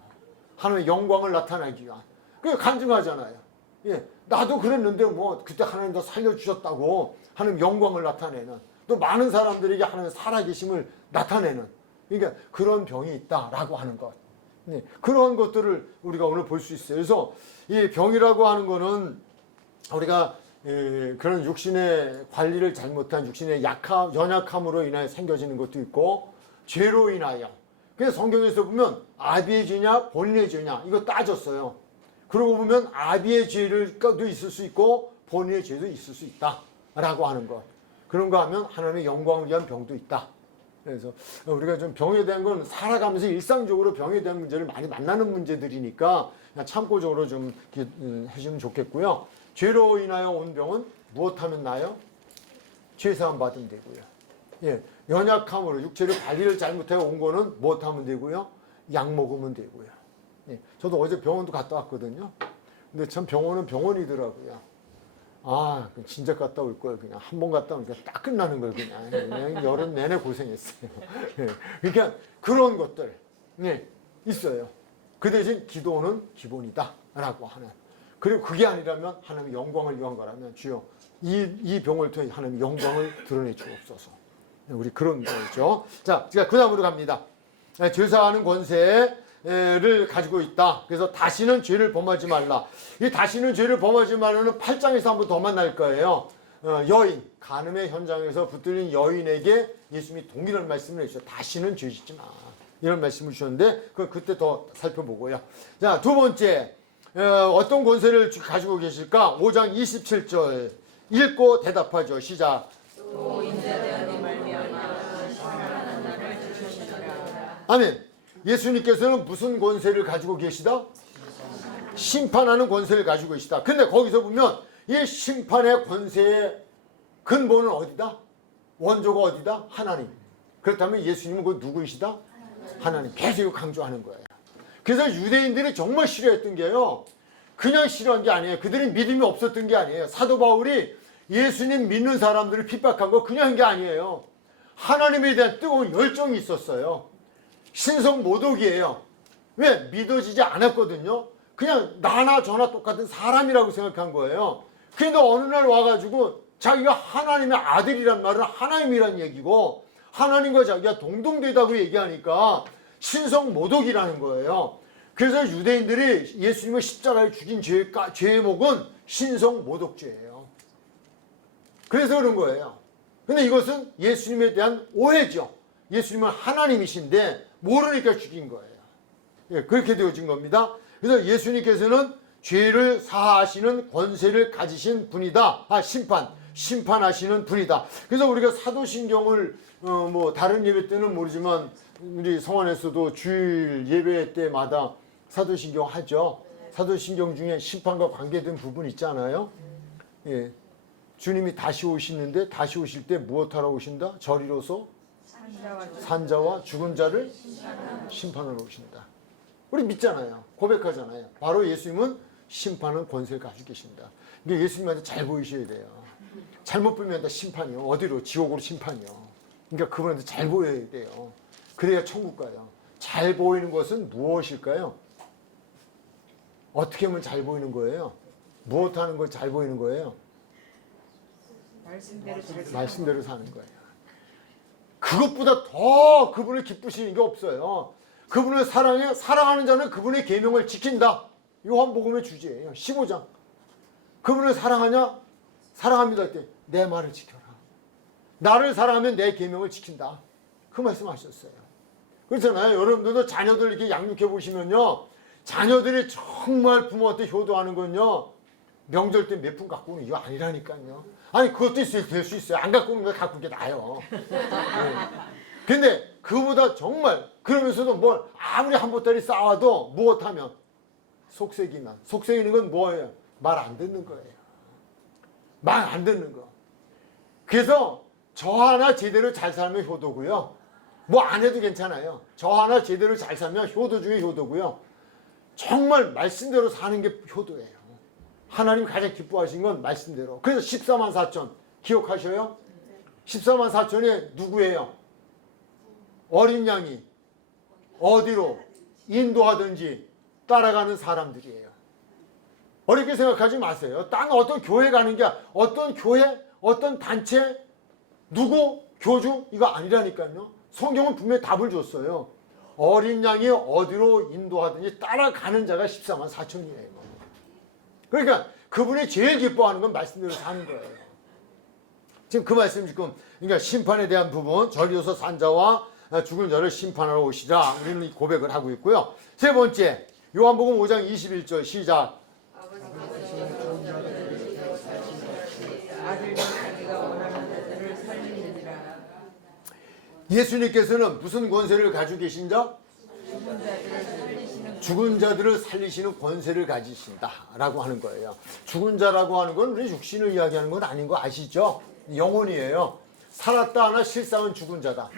하나님의 영광을 나타내기 위한. 그게 간증하잖아요. 예, 나도 그랬는데 뭐 그때 하나님 더 살려주셨다고 하나님 영광을 나타내는, 또 많은 사람들에게 하나님의 살아계심을 나타내는, 그러니까 그런 병이 있다라고 하는 것. 네, 그런 것들을 우리가 오늘 볼 수 있어요. 그래서 이 병이라고 하는 거는 우리가 그런 육신의 관리를 잘못한 육신의 연약함으로 인하여 생겨지는 것도 있고, 죄로 인하여. 그래서 성경에서 보면 아비의 죄냐 본인의 죄냐 이거 따졌어요. 그러고 보면 아비의 죄도 있을 수 있고 본인의 죄도 있을 수 있다라고 하는 것. 그런 거 하면 하나님의 영광을 위한 병도 있다. 그래서 우리가 좀 병에 대한 건 살아가면서 일상적으로 병에 대한 문제를 많이 만나는 문제들이니까 그냥 참고적으로 좀 해주면 좋겠고요. 죄로 인하여 온 병은 무엇하면 나요? 죄사함 받으면 되고요. 예, 연약함으로 육체를 관리를 잘못해서 온 거는 무엇하면 되고요? 약 먹으면 되고요. 예, 저도 어제 병원도 갔다 왔거든요. 근데 참 병원은 병원이더라고요. 아, 진짜 갔다 올 걸. 그냥 한 번 갔다 오니까 딱 끝나는 걸 그냥 여름 내내 고생했어요. 예, 그러니까 그런 것들 있어요. 그 대신 기도는 기본이다라고 하는. 그리고 그게 아니라면 하나님의 영광을 위한 거라면 주여 이 병을 통해 하나님의 영광을 드러내 주옵소서. 우리 그런 거죠. 자, 제가 그 다음으로 갑니다. 죄사하는 권세를 가지고 있다. 그래서 다시는 죄를 범하지 말라. 이 다시는 죄를 범하지 말라는 8장에서 한 번 더 만날 거예요. 여인, 간음의 현장에서 붙들린 여인에게 예수님이 동일한 말씀을 해주셨어요. 다시는 죄 짓지 마. 이런 말씀을 주셨는데 그때 더 살펴보고요. 자, 두 번째, 어떤 권세를 가지고 계실까? 5장 27절 읽고 대답하죠. 시작. 또 인자되었니 말미암아 심판하는 날을 주시리라. 아멘. 예수님께서는 무슨 권세를 가지고 계시다? 심판하는 권세를 가지고 계시다. 근데 거기서 보면 이 심판의 권세의 근본은 어디다? 원조가 어디다? 하나님. 그렇다면 예수님은 그 누구이시다? 하나님. 계속 강조하는 거예요. 그래서 유대인들이 정말 싫어했던 게요, 그냥 싫어한 게 아니에요. 그들이 믿음이 없었던 게 아니에요. 사도 바울이 예수님 믿는 사람들을 핍박한 거 그냥 한 게 아니에요. 하나님에 대한 뜨거운 열정이 있었어요. 신성 모독이에요. 왜? 믿어지지 않았거든요. 그냥 나나 저나 똑같은 사람이라고 생각한 거예요. 그런데 어느 날 와가지고 자기가 하나님의 아들이란 말은 하나님이란 얘기고 하나님과 자기가 동등되다고 얘기하니까 신성 모독이라는 거예요. 그래서 유대인들이 예수님을 십자가에 죽인 죄목은 신성 모독죄예요. 그래서 그런 거예요. 근데 이것은 예수님에 대한 오해죠. 예수님은 하나님이신데 모르니까 죽인 거예요. 예, 그렇게 되어진 겁니다. 그래서 예수님께서는 죄를 사하시는 권세를 가지신 분이다. 심판하시는 분이다. 그래서 우리가 사도신경을 뭐 다른 예배 때는 모르지만 우리 성안에서도 주일 예배 때마다 사도신경 하죠. 사도신경 중에 심판과 관계된 부분 있잖아요. 예, 주님이 다시 오시는데 다시 오실 때 무엇하러 오신다? 저리로서 산자와 죽은 자를 심판하러 오신다. 우리 믿잖아요. 고백하잖아요. 바로 예수님은 심판은 권세를 가지고 계신다. 근데 예수님한테 잘 보이셔야 돼요. 잘못 보면 다 심판이요. 어디로? 지옥으로 심판이요. 그러니까 그분한테 잘 보여야 돼요. 그래야 천국 가요. 잘 보이는 것은 무엇일까요? 어떻게 하면 잘 보이는 거예요? 무엇 하는 걸 잘 보이는 거예요? 말씀대로 사는 거예요. 그것보다 더 그분을 기쁘시는 게 없어요. 그분을 사랑하는 자는 그분의 계명을 지킨다. 요한복음의 주제예요. 15장. 그분을 사랑하냐? 사랑합니다 할 때 내 말을 지켜라. 나를 사랑하면 내 계명을 지킨다. 그 말씀하셨어요. 그렇잖아요. 여러분들도 자녀들 이렇게 양육해 보시면요, 자녀들이 정말 부모한테 효도하는 건요, 명절 때 몇 푼 갖고 오는 이거 아니라니까요. 아니 그것도 될 수 있어요. 안 갖고 오는 거 갖고 오는 게 나아요. 네. 근데 그보다 정말 그러면서도 뭘 아무리 한 보따리 쌓아도 무엇하면 속색이나, 속색이는 건 뭐예요? 말 안 듣는 거예요. 말 안 듣는 거. 그래서 저 하나 제대로 잘 살면 효도고요. 뭐 안 해도 괜찮아요. 저 하나 제대로 잘 살면 효도 중에 효도고요. 정말 말씀대로 사는 게 효도예요. 하나님 가장 기뻐하신 건 말씀대로. 그래서 14만 4천 기억하셔요? 14만 4천이 누구예요? 어린 양이 어디로 인도하든지 따라가는 사람들이에요. 어렵게 생각하지 마세요. 딴 어떤 교회 가는 게 어떤 교회, 어떤 단체, 누구, 교주 이거 아니라니까요. 성경은 분명히 답을 줬어요. 어린 양이 어디로 인도하든지 따라가는 자가 14만 4천이에요. 그러니까 그분이 제일 기뻐하는 건 말씀대로 사는 거예요. 지금 그 말씀 지금 그러니까 심판에 대한 부분, 저리로서 산자와 죽은 자를 심판하러 오시라, 우리는 이 고백을 하고 있고요. 세 번째, 요한복음 5장 21절 시작. 예수님께서는 무슨 권세를 가지고 계신다? 죽은 자들을 살리시는 권세를 가지신다라고 하는 거예요. 죽은 자라고 하는 건 우리 육신을 이야기하는 건 아닌 거 아시죠? 영혼이에요. 살았다 하나 실상은 죽은 자다.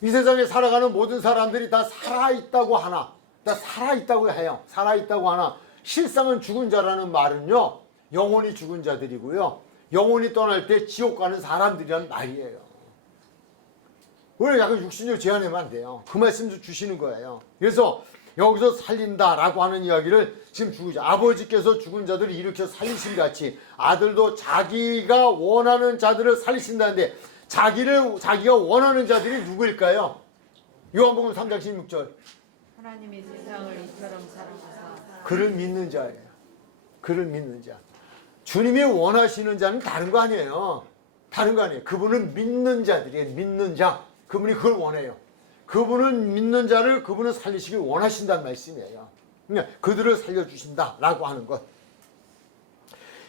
이 세상에 살아가는 모든 사람들이 다 살아있다고 하나, 다 살아있다고 해요. 살아있다고 하나 실상은 죽은 자라는 말은요, 영혼이 죽은 자들이고요, 영혼이 떠날 때 지옥 가는 사람들이란 말이에요. 왜 약간 육신을 제한하면 안 돼요. 그 말씀도 주시는 거예요. 그래서 여기서 살린다라고 하는 이야기를 지금 주고, 아버지께서 죽은 자들을 일으켜 살리신 같이 아들도 자기가 원하는 자들을 살리신다는데, 자기가 원하는 자들이 누구일까요? 요한복음 3장 16절. 하나님이 세상을 이처럼 사랑하사 그를 믿는 자예요. 그를 믿는 자. 주님이 원하시는 자는 다른 거 아니에요. 다른 거 아니에요. 그분은 믿는 자들이에요. 믿는 자. 그분이 그걸 원해요. 그분은 믿는 자를 그분은 살리시길 원하신다는 말씀이에요. 그러니까 그들을 살려주신다라고 하는 것.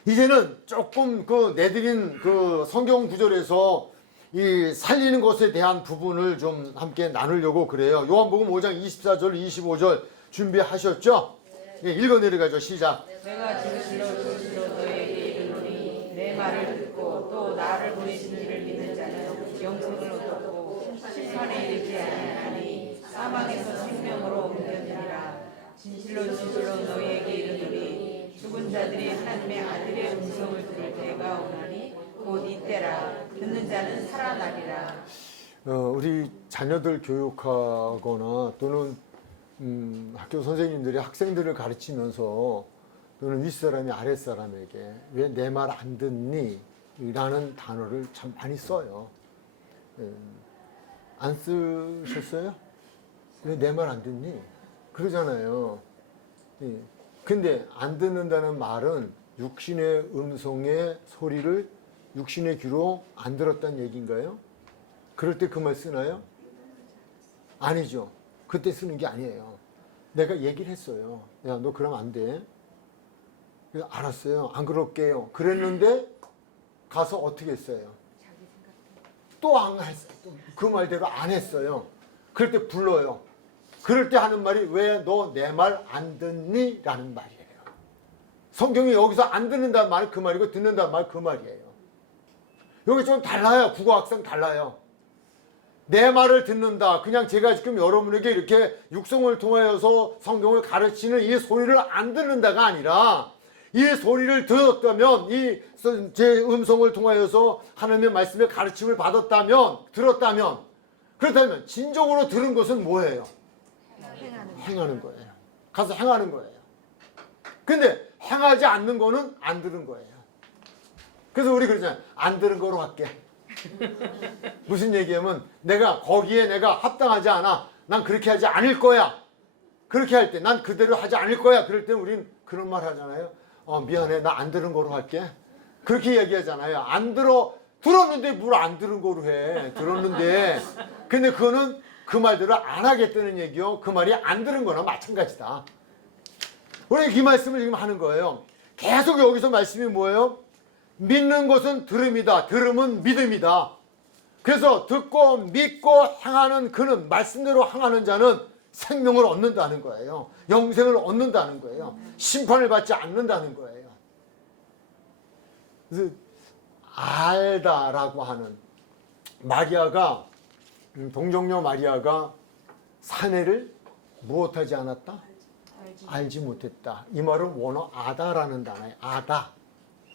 이제는 조금 그 내드린 그 성경 구절에서 이 살리는 것에 대한 부분을 좀 함께 나누려고 그래요. 요한복음 5장 24절 25절 준비하셨죠? 네. 읽어 내려가죠. 시작. 내가 진실로 너에게 이르노니 내 말을 듣고 또 나를 보내신 이를 믿는 자는 영생을 얻고 심판에 이르지 아니하니 사망에서 생명으로 옮겨지리라. 진실로 너희에게 이르노니 죽은 자들이 하나님의 아들의 음성을 들을 때가 오나니 곧 이때라. 듣는 자는 살아나리라. 우리 자녀들 교육하거나 또는 학교 선생님들이 학생들을 가르치면서 또는 윗사람이 아랫사람에게 왜 내 말 안 듣니? 라는 단어를 참 많이 써요. 안 쓰셨어요? 왜 내 말 안 듣니? 그러잖아요. 근데 안 듣는다는 말은 육신의 음성의 소리를 육신의 귀로 안 들었다는 얘기인가요? 그럴 때 그 말 쓰나요? 아니죠. 그때 쓰는 게 아니에요. 내가 얘기를 했어요. 야, 너 그러면 안 돼. 그래서 알았어요. 안 그럴게요. 그랬는데 가서 어떻게 했어요? 또 안 했어요. 그 말대로 안 했어요. 그럴 때 불러요. 그럴 때 하는 말이 왜 너 내 말 안 듣니? 라는 말이에요. 성경이 여기서 안 듣는다는 말은 그 말이고 듣는다는 말은 그 말이에요. 여기 좀 달라요. 국어학상 달라요. 내 말을 듣는다. 그냥 제가 지금 여러분에게 이렇게 육성을 통하여서 성경을 가르치는 이 소리를 안 듣는다가 아니라, 이 소리를 들었다면, 이 제 음성을 통하여서 하나님의 말씀의 가르침을 들었다면, 그렇다면 진정으로 들은 것은 뭐예요? 행하는 거예요. 가서 행하는 거예요. 근데 행하지 않는 거는 안 들은 거예요. 그래서 우리 그러잖아요. 안 들은 거로 할게. 무슨 얘기하면 내가 거기에 내가 합당하지 않아. 난 그렇게 하지 않을 거야. 그렇게 할 때 난 그대로 하지 않을 거야. 그럴 때 우린 그런 말 하잖아요. 미안해. 나 안 들은 거로 할게. 그렇게 얘기하잖아요. 들었는데 뭘 안 들은 거로 해. 들었는데. 근데 그거는 그 말대로 안 하겠다는 얘기요. 그 말이 안 들은 거나 마찬가지다. 우리 이 말씀을 지금 하는 거예요. 계속 여기서 말씀이 뭐예요? 믿는 것은 들음이다. 들음은 믿음이다. 그래서 듣고 믿고 행하는 그는, 말씀대로 행하는 자는 생명을 얻는다는 거예요. 영생을 얻는다는 거예요. 심판을 받지 않는다는 거예요. 그래서 알다라고 하는 마리아가, 동정녀 마리아가 사내를 무엇하지 않았다? 알지 못했다. 이 말은 원어 아다라는 단어예요.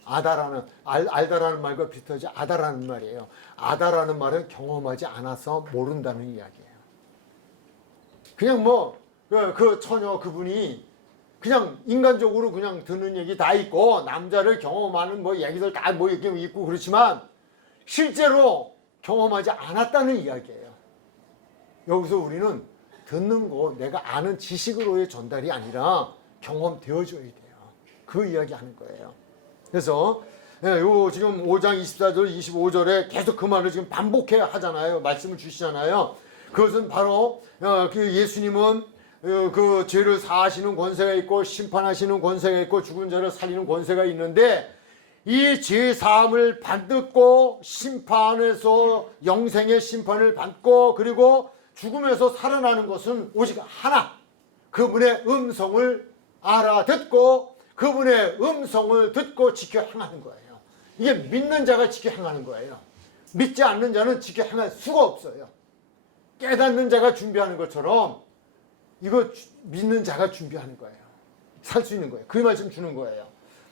아다라는, 알다라는 말과 비슷하지, 아다라는 말이에요. 아다라는 말은 경험하지 않아서 모른다는 이야기예요. 그냥 그 처녀 그분이 그냥 인간적으로 그냥 듣는 얘기 다 있고, 남자를 경험하는 얘기들 다 이렇게 있고 그렇지만, 실제로 경험하지 않았다는 이야기예요. 여기서 우리는 듣는 거, 내가 아는 지식으로의 전달이 아니라 경험되어줘야 돼요. 그 이야기 하는 거예요. 그래서 요 지금 5장 24절 25절에 계속 그 말을 지금 반복해 하잖아요. 말씀을 주시잖아요. 그것은 바로 그 예수님은 그 죄를 사하시는 권세가 있고 심판하시는 권세가 있고 죽은 자를 살리는 권세가 있는데, 이 죄 사함을 받고 심판에서 영생의 심판을 받고 그리고 죽음에서 살아나는 것은 오직 하나, 그분의 음성을 알아듣고 그분의 음성을 듣고 지켜 행하는 거예요. 이게 믿는 자가 지켜 행하는 거예요. 믿지 않는 자는 지켜 행할 수가 없어요. 깨닫는 자가 준비하는 것처럼 이거 믿는 자가 준비하는 거예요. 살 수 있는 거예요. 그 말씀 주는 거예요.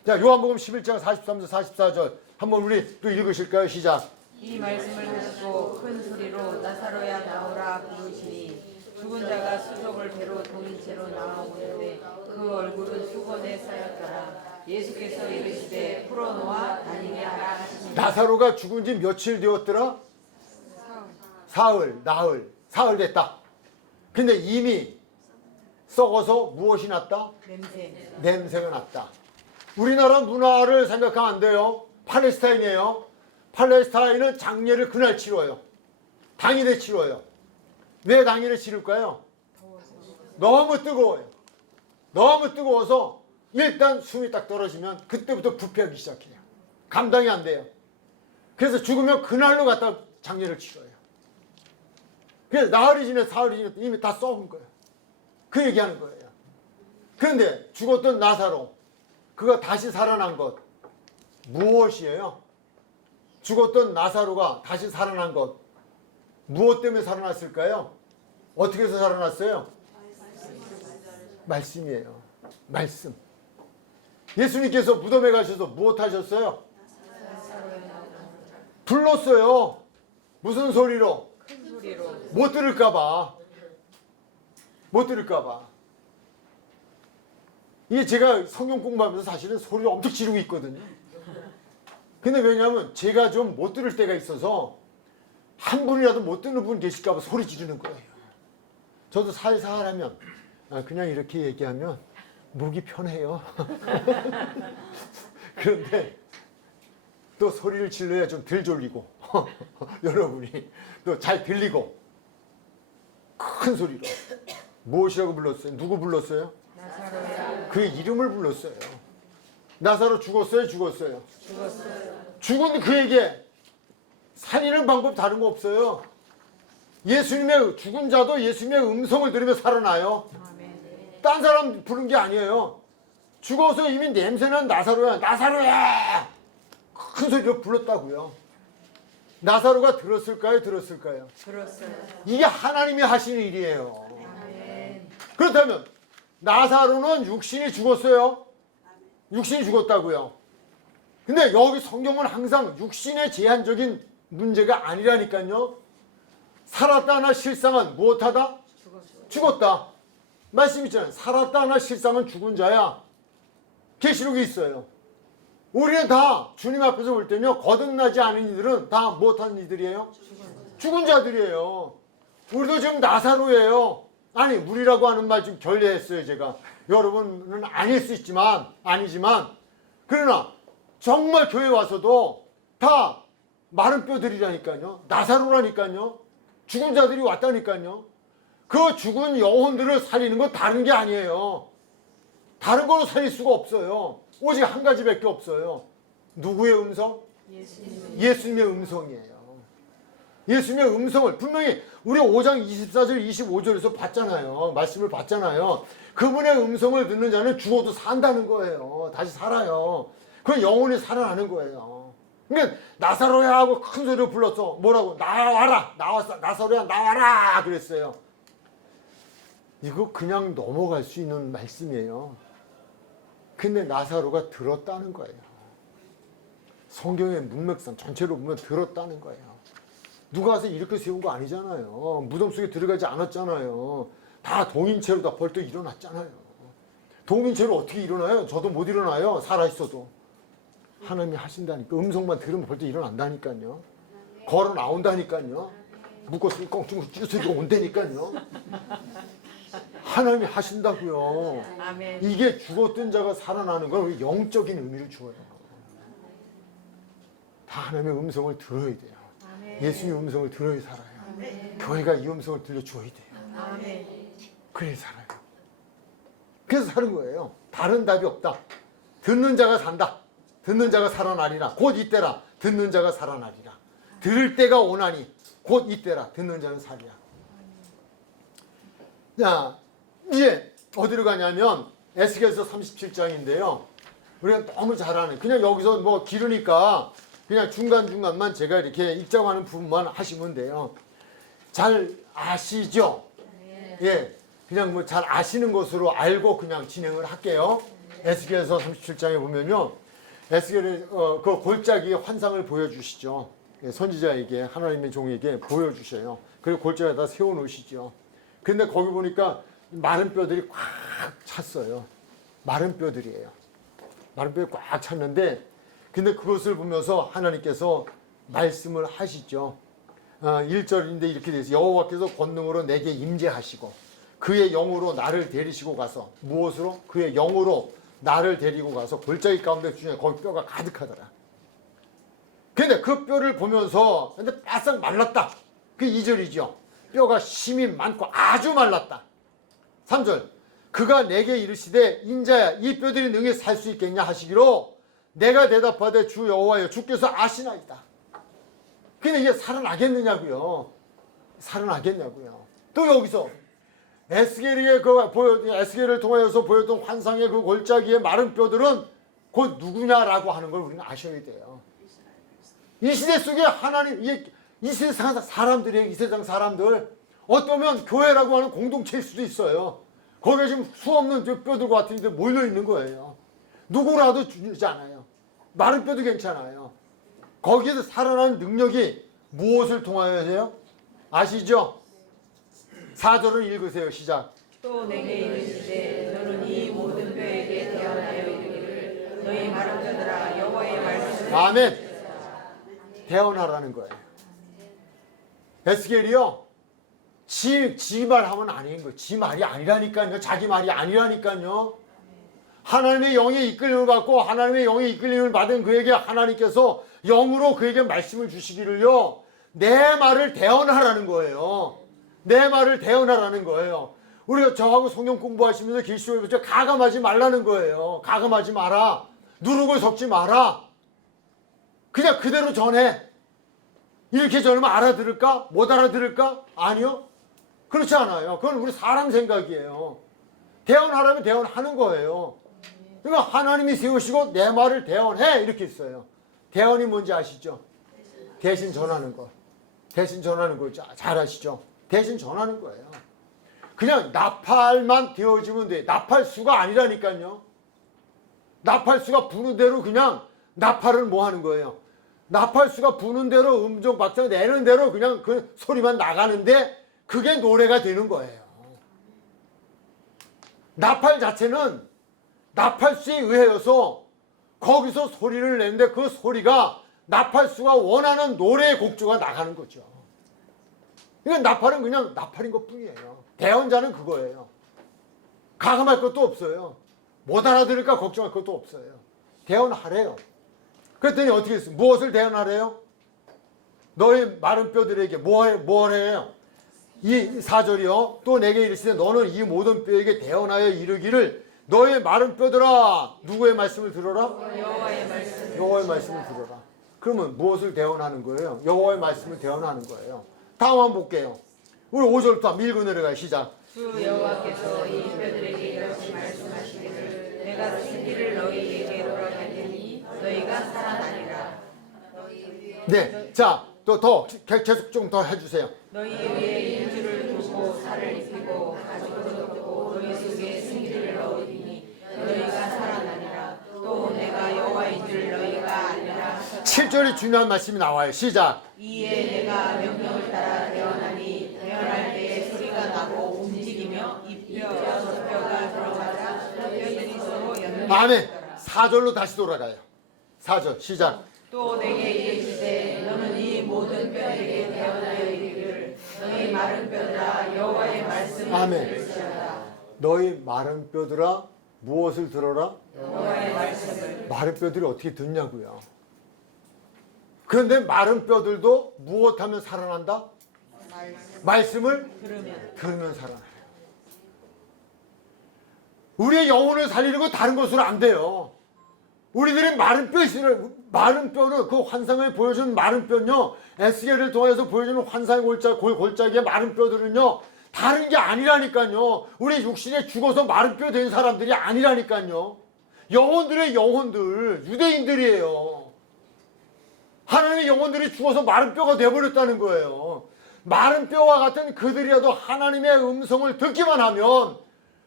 자, 요한복음 11장 43절 44절 한번 우리 또 읽으실까요? 시작. 이 말씀을 하시고 큰 소리로 나사로야 나오라 부르시니 죽은 자가 수족을 배로 동인 채로 나오는데 그 얼굴은 수건에 쌓였더라. 예수께서 이르시되 풀어놓아 다니게 하라 하시니. 나사로가 죽은 지 며칠 되었더라? 사흘 됐다. 근데 이미 썩어서 무엇이 났다? 냄새가 났다. 우리나라 문화를 생각하면 안 돼요. 팔레스타인이에요. 팔레스타인은 장례를 그날 치러요. 당일에 치러요. 왜 당일에 치를까요? 너무 뜨거워요. 너무 뜨거워서 일단 숨이 딱 떨어지면 그때부터 부패하기 시작해요. 감당이 안 돼요. 그래서 죽으면 그날로 갖다 장례를 치러요. 그래서 나흘이 지나 사흘이 지나 이미 다 썩은 거예요. 그 얘기하는 거예요. 그런데 죽었던 나사로, 그가 다시 살아난 것 무엇이에요? 죽었던 나사로가 다시 살아난 것 무엇 때문에 살아났을까요? 어떻게 해서 살아났어요? 말씀이에요. 말씀. 예수님께서 무덤에 가셔서 무엇 하셨어요? 불렀어요. 무슨 소리로? 큰 소리로. 못 들을까봐. 이게 제가 성경 공부하면서 사실은 소리를 엄청 지르고 있거든요. 근데 왜냐하면 제가 좀 못 들을 때가 있어서 한 분이라도 못 듣는 분 계실까봐 소리 지르는 거예요. 저도 살살 하면 그냥 이렇게 얘기하면 목이 편해요. 그런데 또 소리를 질러야 좀 덜 졸리고 여러분이 또 잘 들리고 큰 소리로 무엇이라고 불렀어요? 누구 불렀어요? 나사로야. 그 이름을 불렀어요. 나사로 죽었어요? 죽었어요. 죽은 그에게 살리는 방법 다른 거 없어요. 예수님의 죽은 자도 예수님의 음성을 들으며 살아나요. 아멘. 딴 사람 부른 게 아니에요. 죽어서 이미 냄새난 나사로야. 나사로야! 큰 소리로 불렀다고요. 나사로가 들었을까요? 들었어요. 이게 하나님이 하시는 일이에요. 아멘. 그렇다면 나사로는 육신이 죽었어요. 육신이 죽었다고요. 근데 여기 성경은 항상 육신의 제한적인 문제가 아니라니까요. 살았다나 실상은 무엇하다? 죽었다. 말씀 있잖아요. 살았다나 실상은 죽은 자야. 계시록이 있어요. 우리는 다 주님 앞에서 볼 때며 거듭나지 않은 이들은 다 무엇하는 이들이에요? 죽은 자들이에요. 우리도 지금 나사로예요. 아니, 우리라고 하는 말 좀 결례했어요, 제가. 여러분은 아닐 수 있지만, 아니지만, 그러나 정말 교회 와서도 다 마른 뼈들이라니까요. 나사로라니까요. 죽은 자들이 왔다니까요. 그 죽은 영혼들을 살리는 건 다른 게 아니에요. 다른 걸로 살릴 수가 없어요. 오직 한 가지밖에 없어요. 누구의 음성? 예수님의 음성이에요. 예수님의 음성을 분명히 우리 5장 24절 25절에서 봤잖아요. 말씀을 봤잖아요. 그분의 음성을 듣는 자는 죽어도 산다는 거예요. 다시 살아요. 그건 영혼이 살아나는 거예요. 그러니까 나사로야 하고 큰 소리로 불렀어. 뭐라고? 나와라. 나왔어. 나사로야 나와라. 그랬어요. 이거 그냥 넘어갈 수 있는 말씀이에요. 근데 나사로가 들었다는 거예요. 성경의 문맥상 전체로 보면 들었다는 거예요. 누가 와서 이렇게 세운 거 아니잖아요. 무덤 속에 들어가지 않았잖아요. 다 동인체로 다 벌떡 일어났잖아요. 동인체로 어떻게 일어나요? 저도 못 일어나요. 살아있어도. 하나님이 하신다니까. 음성만 들으면 벌떡 일어난다니까요. 걸어 나온다니까요. 묶었으면 껑충 찢어서 온다니까요. 하나님이 하신다고요. 아멘. 이게 죽었던 자가 살아나는 건 영적인 의미를 주어요. 다 하나님의 음성을 들어야 돼요. 아멘. 예수님의 음성을 들어야 살아요. 아멘. 교회가 이 음성을 들려줘야 돼요. 아멘. 그래야 살아요. 그래서 사는 거예요. 다른 답이 없다. 듣는 자가 산다. 듣는 자가 살아나리라. 곧 이때라. 듣는 자가 살아나리라. 들을 때가 오나니 곧 이때라. 듣는 자는 살리라. 자, 이제 어디로 가냐면 에스겔서 37장인데요. 우리가 너무 잘 아는, 그냥 여기서 뭐 기르니까 그냥 중간중간만 제가 이렇게 읽자고 하는 부분만 하시면 돼요. 잘 아시죠? 예, 그냥 뭐 잘 아시는 것으로 알고 그냥 진행을 할게요. 에스겔서 37장에 보면요, 에스겔의 그 골짜기의 환상을 보여주시죠. 예, 선지자에게, 하나님의 종에게 보여주셔요. 그리고 골짜기에다 세워놓으시죠. 근데 거기 보니까 마른 뼈들이 꽉 찼어요. 마른 뼈들이에요. 마른 뼈가 꽉 찼는데, 근데 그것을 보면서 하나님께서 말씀을 하시죠. 1절인데 이렇게 되어 있어요. 여호와께서 권능으로 내게 임재하시고 그의 영으로 나를 데리시고 가서, 무엇으로? 그의 영으로 나를 데리고 가서 골짜기 가운데 중에 거기 뼈가 가득하더라. 근데 그 뼈를 보면서 근데 바싹 말랐다. 그 2절이죠. 뼈가 심이 많고 아주 말랐다. 3절. 그가 내게 이르시되 인자야 이 뼈들이 능히 살 수 있겠냐 하시기로 내가 대답하되 주 여호와여 주께서 아시나이다. 근데 이게 살아나겠느냐고요. 살아나겠냐고요. 또 여기서 에스겔을 통하여서 보였던 환상의 그 골짜기의 마른 뼈들은 곧 누구냐라고 하는 걸 우리는 아셔야 돼요. 이 시대 속에 하나님, 이 세상 사람들이에요. 이 세상 사람들. 어떠면 교회라고 하는 공동체일 수도 있어요. 거기에 지금 수없는 뼈들과 같은 이들 몰려 있는 거예요. 누구라도 주지 않아요. 마른 뼈도 괜찮아요. 거기에서 살아나는 능력이 무엇을 통하여서요? 아시죠? 4절을 읽으세요. 시작. 또 내게 이르시되 너는 이 모든 뼈에게 대언하여 이르기를 너희 마른 뼈들아 여호와의 말씀을 아멘. 대언하라는 거예요. 에스겔이요, 지 말하면 아닌 거예요. 지 말이 아니라니까요. 자기 말이 아니라니까요. 하나님의 영의 이끌림을 받고 하나님의 영의 이끌림을 받은 그에게 하나님께서 영으로 그에게 말씀을 주시기를요, 내 말을 대언하라는 거예요. 내 말을 대언하라는 거예요. 우리가 저하고 성경 공부하시면서 길수에 붙여 가감하지 말라는 거예요. 가감하지 마라. 누르고 섞지 마라. 그냥 그대로 전해. 이렇게 전하면 알아들을까? 못 알아들을까? 아니요. 그렇지 않아요. 그건 우리 사람 생각이에요. 대언하라면 대언하는 거예요. 그러니까 하나님이 세우시고 내 말을 대언해 이렇게 있어요. 대언이 뭔지 아시죠? 대신 전하는 거. 대신 전하는 거 잘 아시죠? 대신 전하는 거예요. 그냥 나팔만 되어지면 돼. 나팔수가 아니라니까요. 나팔수가 부는 대로 그냥 나팔을 뭐 하는 거예요? 나팔수가 부는 대로 음정 박자 내는 대로 그냥 그 소리만 나가는데 그게 노래가 되는 거예요. 나팔 자체는 나팔수에 의해서 거기서 소리를 내는데 그 소리가 나팔수가 원하는 노래의 곡조가 나가는 거죠. 그러니까 나팔은 그냥 나팔인 것 뿐이에요. 대언자는 그거예요. 가감할 것도 없어요. 못 알아들을까 걱정할 것도 없어요. 대언하래요. 그랬더니 어떻게 했어요? 무엇을 대언하래요? 너희 마른 뼈들에게 뭘 해요? 이 4절이요. 또 내게 이르시되 너는 이 모든 뼈에게 대언하여 이르기를 너의 마른 뼈들아 누구의 말씀을 들어라? 여호와의 말씀을 들어라. 그러면 무엇을 대언하는 거예요? 여호와의 말씀을 대언하는 거예요. 다음 한번 볼게요. 우리 5절부터 밀고 내려가요. 시작. 주 여호와께서 이 뼈들에게 이렇게 말씀하시기를 내가 생기를 너희에게 돌아가리니 너희가 살아나리라. 네, 자, 더 계속 좀 더 해주세요. 너희 위에 인주를 두고 살을 입히고 가죽을 덮고 너희 속에 생기를 넣으리니 너희가 살아나리라. 또 내가 여호와인 줄 너희가 알리라. 7절이 중요한 말씀이 나와요. 시작. 이에 내가 명령을 따라 대언하니 대언할 때에 소리가 나고 움직이며 이뼈 저 뼈가 들어가자 뼈들이 서로 연결되더라. 아멘. 4절로 다시 돌아가요. 4절 시작. 또 내게 이르시되 너는 이 모든 뼈에게 대언하여 이르기를 너희 마른 뼈들아 여호와의 말씀을 아멘. 들을지어다. 너희 마른 뼈들아 무엇을 들어라? 여호와의 말씀을. 마른 뼈들이 어떻게 듣냐고요. 그런데 마른 뼈들도 무엇하면 살아난다? 말씀을 들으면 살아나요. 우리의 영혼을 살리는 건 다른 것으로 안 돼요. 우리들의 마른 뼈는 그 환상을 보여주는 마른 뼈는요, 에스겔을 통해서 보여주는 환상의 골짜기의 마른 뼈들은요, 다른 게 아니라니까요. 우리 육신에 죽어서 마른 뼈 된 사람들이 아니라니까요. 영혼들의 영혼들, 유대인들이에요. 하나님의 영혼들이 죽어서 마른 뼈가 되어버렸다는 거예요. 마른 뼈와 같은 그들이라도 하나님의 음성을 듣기만 하면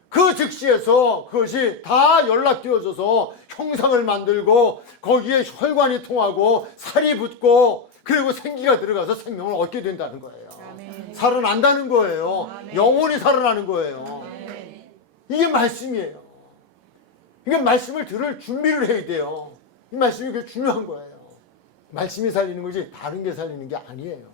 그 즉시에서 그것이 다 연락되어져서 형상을 만들고 거기에 혈관이 통하고 살이 붙고 그리고 생기가 들어가서 생명을 얻게 된다는 거예요. 아멘. 살아난다는 거예요. 아멘. 영혼이 살아나는 거예요. 아멘. 이게 말씀이에요. 이게 말씀을 들을 준비를 해야 돼요. 이 말씀이 그게 중요한 거예요. 말씀이 살리는 거지 다른 게 살리는 게 아니에요.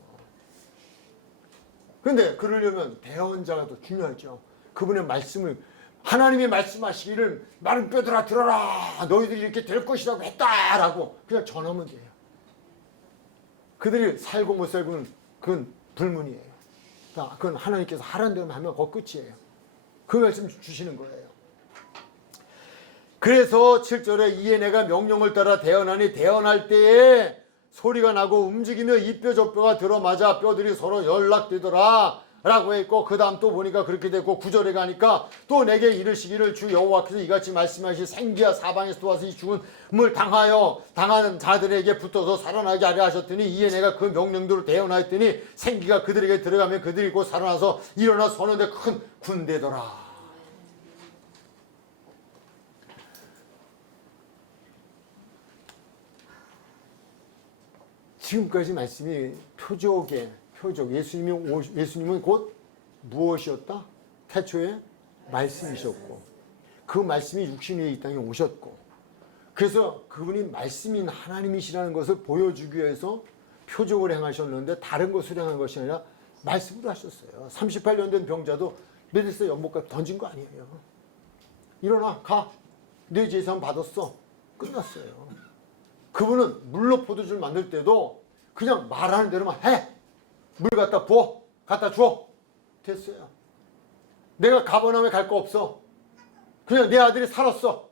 그런데 그러려면 대언자가 더 중요하죠. 그분의 말씀을 하나님이 말씀하시기를 마른 뼈들아 들어라 너희들이 이렇게 될 것이라고 했다라고 그냥 전하면 돼요. 그들이 살고 못 살고는 그건 불문이에요. 그건 하나님께서 하라는 대로 하면 그거 끝이에요. 그 말씀 주시는 거예요. 그래서 7절에 이에 내가 명령을 따라 대언하니 대언할 때에 소리가 나고 움직이며 이 뼈 저 뼈가 들어맞아 뼈들이 서로 연락되더라 라고 했고 그 다음 또 보니까 그렇게 됐고 9절에 가니까 또 내게 이르시기를 주 여호와께서 이같이 말씀하시 생기야 사방에서 또 와서 이 죽음을 당하는 자들에게 붙어서 살아나게 하려 하셨더니 이에 내가 그 명령대로 대언하였더니 생기가 그들에게 들어가면 그들이 곧 살아나서 일어나 서는데 큰 군대더라. 지금까지 말씀이 표적 예수님은 곧 무엇이었다? 태초에 말씀이셨고 그 말씀이 육신 위에 이 땅에 오셨고 그래서 그분이 말씀인 하나님이시라는 것을 보여주기 위해서 표적을 행하셨는데 다른 것을 행한 것이 아니라 말씀으로 하셨어요. 38년 된 병자도 베데스다 연못가에 던진 거 아니에요. 일어나 가. 내 제사함 받았어. 끝났어요. 그분은 물로 포도주를 만들 때도 그냥 말하는 대로만 해. 물 갖다 부어. 갖다 줘. 됐어요. 내가 가버나움에 갈 거 없어. 그냥 내 아들이 살았어.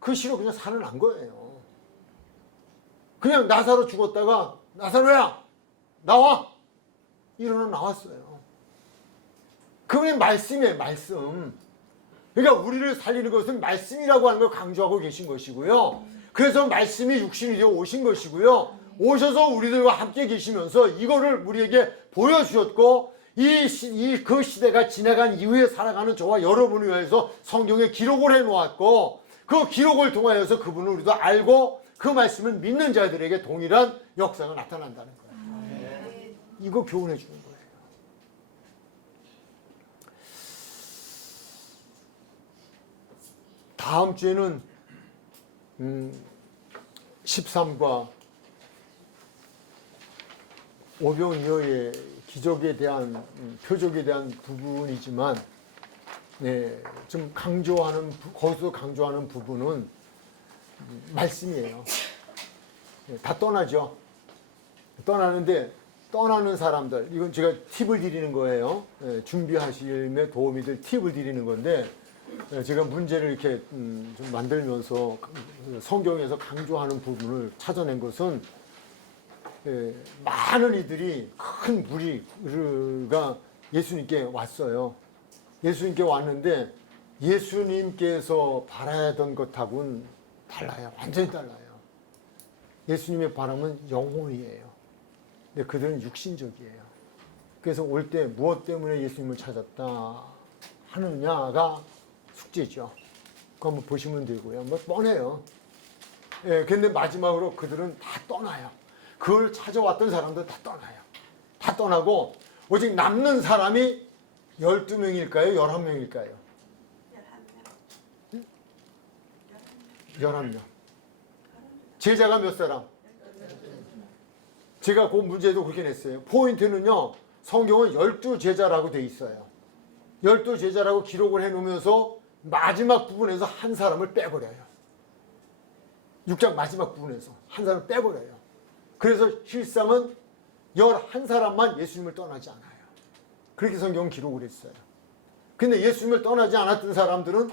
그 시로 그냥 살아난 거예요. 그냥 나사로 죽었다가 나사로야 나와. 일어나 나왔어요. 그분의 말씀이에요. 말씀. 그러니까 우리를 살리는 것은 말씀이라고 하는 걸 강조하고 계신 것이고요. 그래서 말씀이 육신이 되어 오신 것이고요. 오셔서 우리들과 함께 계시면서 이거를 우리에게 보여주셨고 그 시대가 지나간 이후에 살아가는 저와 여러분을 위해서 성경에 기록을 해놓았고 그 기록을 통하여서 그분을 우리도 알고 그 말씀을 믿는 자들에게 동일한 역사가 나타난다는 거예요. 이거 교훈해 주는 거예요. 다음 주에는 13과 오병이어의 기적에 대한 표적에 대한 부분이지만 좀 거기서 강조하는 부분은 말씀이에요. 다 떠나죠. 떠나는데 떠나는 사람들, 이건 제가 팁을 드리는 거예요. 준비하시면 도움이 될 팁을 드리는 건데, 제가 문제를 이렇게 좀 만들면서 성경에서 강조하는 부분을 찾아낸 것은, 많은 이들이 큰 무리가 예수님께 왔어요. 예수님께 왔는데 예수님께서 바라던 것하고는 달라요. 완전히 달라요. 예수님의 바람은 영혼이에요. 근데 그들은 육신적이에요. 그래서 올 때 무엇 때문에 예수님을 찾았다 하느냐가 숙제죠. 그거 한번 보시면 되고요. 뭐 뻔해요. 근데 마지막으로 그들은 다 떠나요. 그걸 찾아왔던 사람들 다 떠나요. 다 떠나고 오직 남는 사람이 12명일까요? 11명일까요? 11명. 제자가 몇 사람? 제가 그 문제도 그렇게 냈어요. 포인트는요, 성경은 12제자라고 돼 있어요. 12제자라고 기록을 해놓으면서 마지막 부분에서 한 사람을 빼버려요. 6장 마지막 부분에서 한 사람을 빼버려요. 그래서 실상은 11사람만 예수님을 떠나지 않아요. 그렇게 성경은 기록을 했어요. 근데 예수님을 떠나지 않았던 사람들은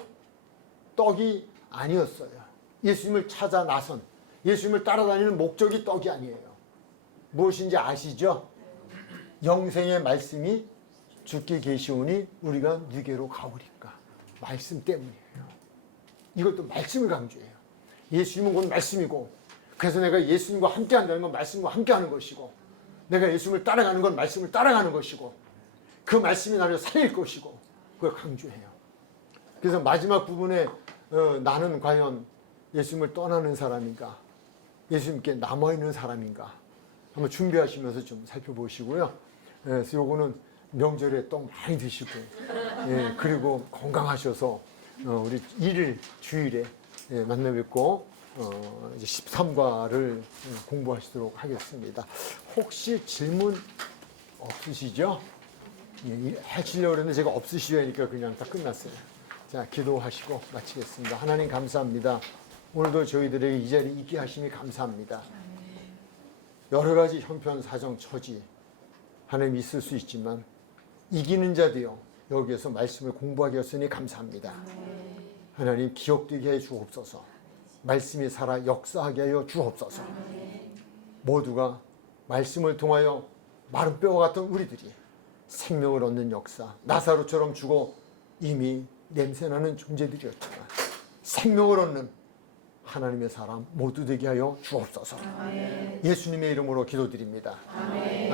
떡이 아니었어요. 예수님을 찾아 나선, 예수님을 따라다니는 목적이 떡이 아니에요. 무엇인지 아시죠? 영생의 말씀이 주께 계시오니 우리가 누게로 가오리까. 말씀 때문이에요. 이것도 말씀을 강조해요. 예수님은 곧 말씀이고, 그래서 내가 예수님과 함께 한다는 건 말씀과 함께 하는 것이고, 내가 예수님을 따라가는 건 말씀을 따라가는 것이고, 그 말씀이 나를 살릴 것이고, 그걸 강조해요. 그래서 마지막 부분에 나는 과연 예수님을 떠나는 사람인가, 예수님께 남아있는 사람인가, 한번 준비하시면서 좀 살펴보시고요. 그래서 요거는 명절에 떡 많이 드시고, 그리고 건강하셔서 우리 1일 주일에 만나 뵙고 이제 13과를 공부하시도록 하겠습니다. 혹시 질문 없으시죠? 하시려고 그랬는데 제가 없으시죠 하니까 그냥 다 끝났어요. 자, 기도하시고 마치겠습니다. 하나님 감사합니다. 오늘도 저희들에게 이 자리에 있게 하심이 감사합니다. 여러 가지 형편, 사정, 처지 하나님 있을 수 있지만 이기는 자 되어 여기에서 말씀을 공부하게 하였으니 감사합니다. 하나님 기억되게 해 주옵소서. 말씀이 살아 역사하게 하여 주옵소서. 모두가 말씀을 통하여 마른 뼈와 같은 우리들이 생명을 얻는 역사, 나사로처럼 죽어 이미 냄새나는 존재들이었지만 생명을 얻는 하나님의 사람 모두 되게 하여 주옵소서. 예수님의 이름으로 기도드립니다. 아멘.